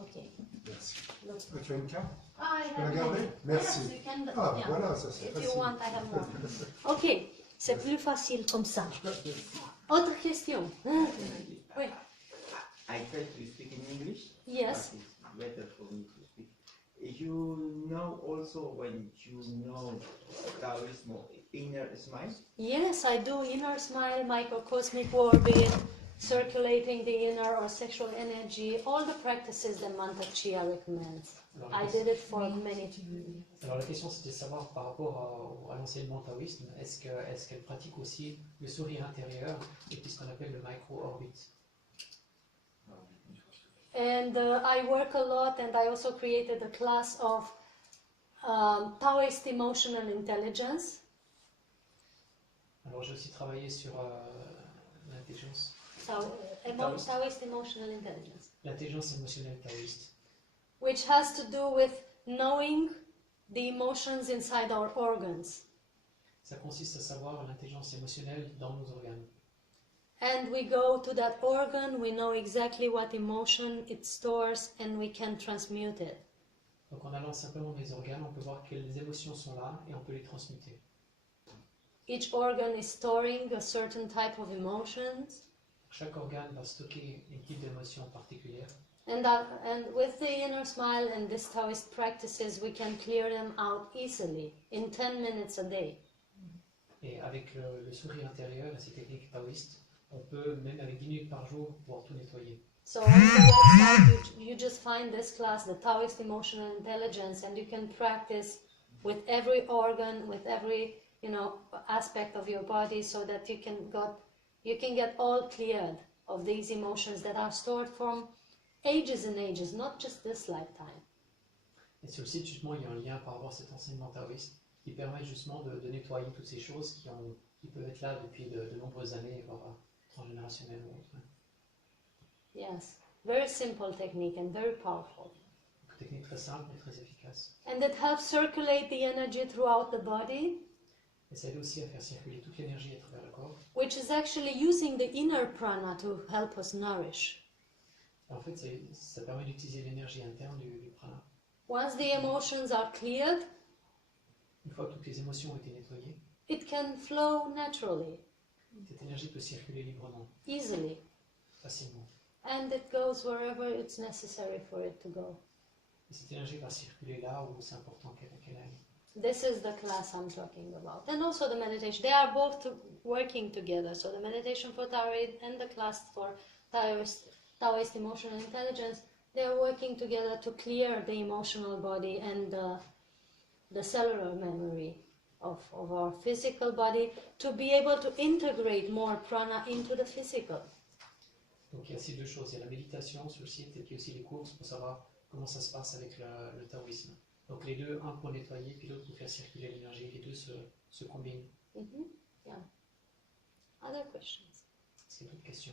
okay. Merci. Look. Ah, tu as une carte? Ah, I Tu peux la have garder? many. Merci. Yes, you can, Ah, yeah. voilà, ça c'est If you facile. want, I have more. Ok, c'est plus facile comme ça. Autre question? Oui. I try to speak in English. Yes. But it's better for me to speak. You know also when you know Taoism, inner smile. Yes, I do inner smile, microcosmic orbit, circulating the inner or sexual energy, all the practices that Mantak Chia recommends. Alors, I did it for many. alors la question c'était de savoir par rapport à l'enseignement taoïsme, est-ce qu'elle pratique aussi le sourire intérieur et puis ce qu'on appelle le micro-orbit? And I work a lot, and I also created a class of Taoist emotional intelligence. Alors j'ai aussi travaillé sur l'intelligence Taoist emotional intelligence, émotionnelle taoïste, which has to do with knowing the emotions inside our organs. ça consiste à savoir l'intelligence émotionnelle dans nos organes. And we go to that organ, we know exactly what emotion it stores, and we can transmute it. Donc en allant simplement dans les organes, on peut voir quelles émotions sont là et on peut les transmuter. Each organ is storing a certain type of emotions, Chaque organe va stocker une type d'émotion particulière. and with the inner smile and these Taoist practices, we can clear them out easily in 10 minutes a day. Et avec le sourire intérieur et ces techniques taoïstes, on peut, même avec 10 minutes par jour, pouvoir tout nettoyer. So on the website, you just find this class, the Taoist Emotional Intelligence, and you can practice with every organ, with every aspect of your body, so that you can get all cleared of these emotions that are stored from ages and ages, not just this lifetime. Et sur le site, justement, il y a un lien par rapport à cet enseignement taoïste qui permet justement de nettoyer toutes ces choses qui peuvent être là depuis de nombreuses années, voire transgénérationnelles ou autres. Yes, very simple technique and very powerful. Une technique très simple et très efficace. And it helps circulate the energy throughout the body, Et ça aide aussi à faire circuler toute l'énergie à travers le corps. which is actually using the inner prana to help us nourish. Et en fait, ça permet d'utiliser l'énergie interne du prana. Once the emotions are cleared, Une fois que toutes les émotions ont été nettoyées, it can flow naturally, cette énergie peut circuler librement, easily, facilement. and it goes wherever it's necessary for it to go. Et cette énergie va circuler là où c'est important qu'elle aille. This is the class I'm talking about. And also the meditation. They are both working together. So the meditation for Taoist and the class for Taoist Emotional Intelligence, they are working together to clear the emotional body and the cellular memory of our physical body, to be able to integrate more prana into the physical. Donc il y a ces deux choses, il y a la méditation sur le site et puis aussi les courses pour savoir comment ça se passe avec le taoïsme. Donc les deux, un pour nettoyer puis l'autre pour faire circuler l'énergie, les deux se combinent. Yeah. Other questions? C'est toute question.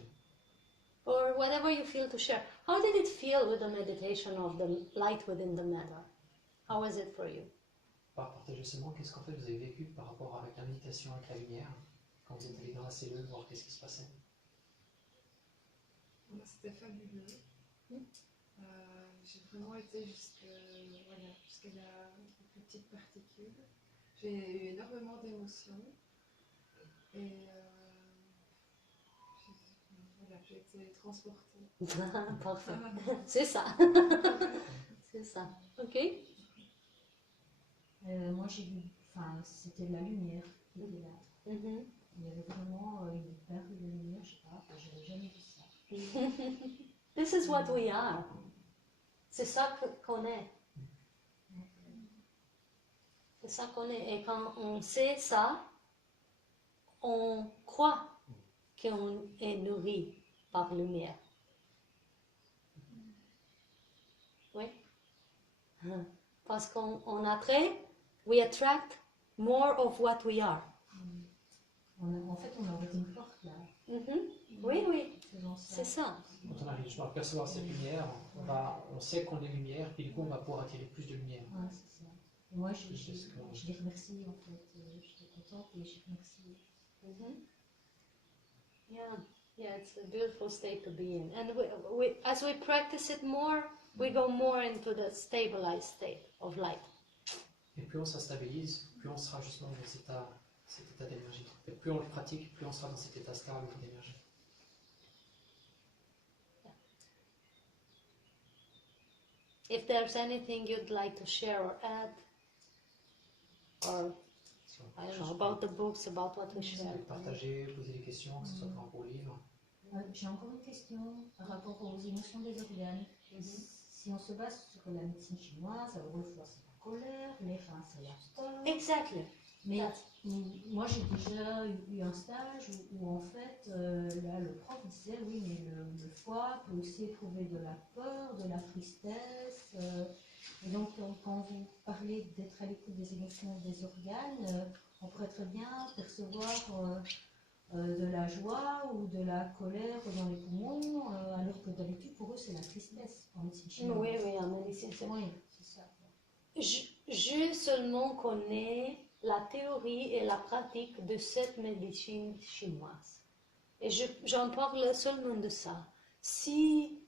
Or whatever you feel to share. How did it feel with the meditation of the light within the matter? How was it for you? Partager seulement qu'est-ce qu'en fait vous avez vécu par rapport avec la méditation avec la lumière, quand vous êtes allé dans la cellule, voir qu'est-ce qui se passait. C'était fabuleux. J'ai vraiment été jusqu'à la plus petite particule. J'ai eu énormément d'émotions et j'ai été transportée. Parfait. C'est ça. C'est ça. Ok. Moi j'ai vu, enfin c'était de la lumière qui était là. Mhm. Il y avait vraiment une perle de lumière, je sais pas, j'avais jamais vu ça. This is what we are. C'est ça qu'on est. C'est ça qu'on est. Et quand on sait ça, on croit qu'on est nourri par lumière. Oui. Parce qu'on attrait, we attract more of what we are. En fait, on aurait une porte là. Oui, oui, Faisant ça. c'est ça. Quand on arrive justement à percevoir cette lumière, on sait qu'on est lumière, puis du coup on va pouvoir attirer plus de lumière. Ouais, c'est ça. Et moi, je C'est ce que- les remercie en fait. J'étais contente et je remercie. Yeah, it's a beautiful state to be in. And as we practice it more, we go more into the stabilized state of light. Et plus on s'instabilise, plus on sera justement dans cet état d'énergie. Et plus on le pratique, plus on sera dans cet état stable d'énergie. If there's anything you'd like to share or add, or Si on I don't know, about the books, about what we shared. partager, poser des questions, que ce soit par rapport au livre. J'ai encore une question par rapport aux émotions des organes. Si on se base sur la médecine chinoise, alors le foie c'est la colère, les reins c'est la peur. Exactly. Mais moi j'ai déjà eu un stage où en fait là, le prof disait oui mais le foie peut aussi éprouver de la peur, de la tristesse. Et donc quand vous parlez d'être à l'écoute des émotions des organes, on pourrait très bien percevoir de la joie ou de la colère dans les poumons, alors que d'habitude pour eux c'est la tristesse en médecine chinoise. Oui, oui, en médecine, c'est Oui, c'est ça. Je seulement connais la théorie et la pratique de cette médecine chinoise. Et j'en parle seulement de ça. S'il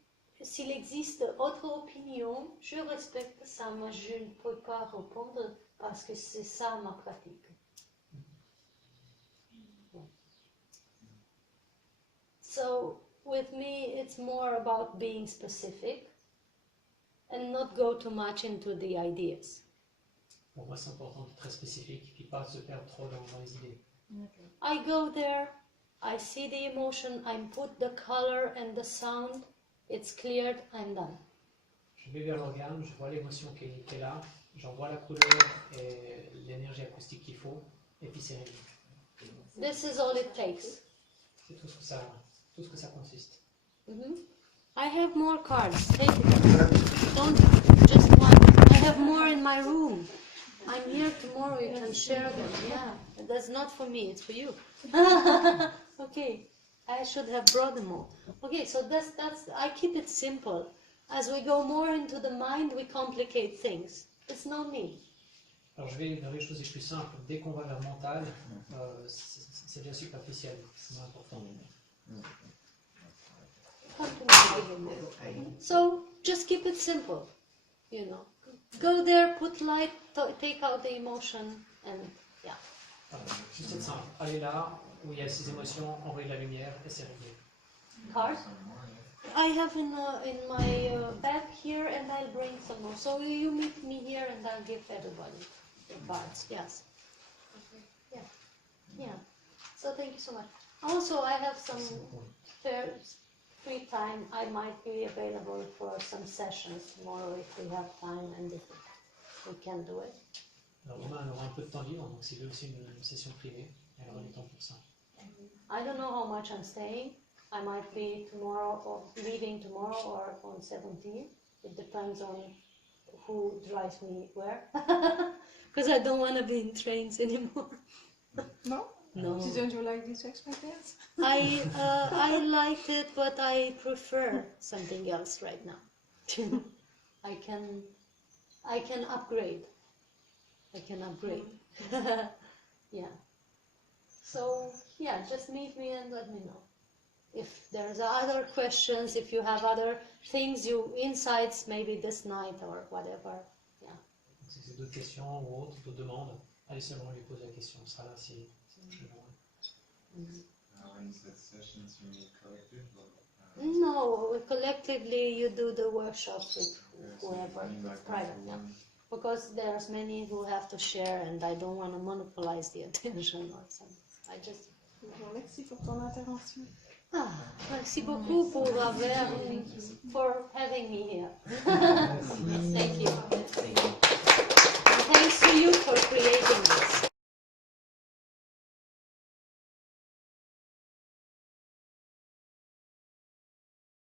existe autre opinion, je respecte ça, mais je ne peux pas répondre parce que c'est ça ma pratique. So, with me, it's more about being specific and not go too much into the ideas. Pour moi, c'est important d'être très spécifique, puis pas se perdre trop dans les idées. Okay. I go there, I see the emotion, I put the color and the sound, it's cleared, I'm done. Je vais vers l'organe, je vois l'émotion qui est là, j'en vois la couleur et l'énergie acoustique qu'il faut, et puis c'est réglé. This is all it takes. C'est tout ce que ça consiste. I have more cards. Take it. Don't just one. I have more in my room. I'm here tomorrow. You can share them. Yeah, that's not for me. It's for you. Okay. I should have brought them all. Okay, so that's. I keep it simple. As we go more into the mind, we complicate things. It's no need. Alors je vais vers les choses les plus simples. Dès qu'on va vers le mental, c'est déjà superficiel, c'est moins important. So just keep it simple. You know, go there, put light, take out the emotion, and yeah. Juste être simple. Allez là où il y a ces émotions, envoyez de la lumière et c'est réglé. Cards? I have in my bag here, and I'll bring some more. So you meet me here, and I'll give everybody the cards. Yes. Yeah. Yeah. So thank you so much. Also, I have some free time. I might be available for some sessions tomorrow if we have time and if we can do it. Alors demain, elle aura un peu de temps libre, donc c'est aussi une session privée. Elle aura du temps pour ça. I don't know how much I'm staying. I might be tomorrow or leaving tomorrow or on 17th. It depends on who drives me where. Because I don't want to be in trains anymore. No? No. Don't you like this experience? I liked it, but I prefer something else right now. I can upgrade. I can upgrade. Yeah. So yeah, just meet me and let me know. if there's other questions, if you have other things, insights, maybe this night or whatever. Donc, si c'est d'autres questions ou autres, d'autres demandes, allez seulement lui poser la question. On sera là si besoin. When you said sessions, you mean collective? No, collectively you do the workshop with whoever, I mean, it's like private. Yeah. one-to-one. Because there's many who have to share, and I don't want to monopolize the attention or something. I just. Merci pour ton intervention. Merci beaucoup for having me here. Thank you.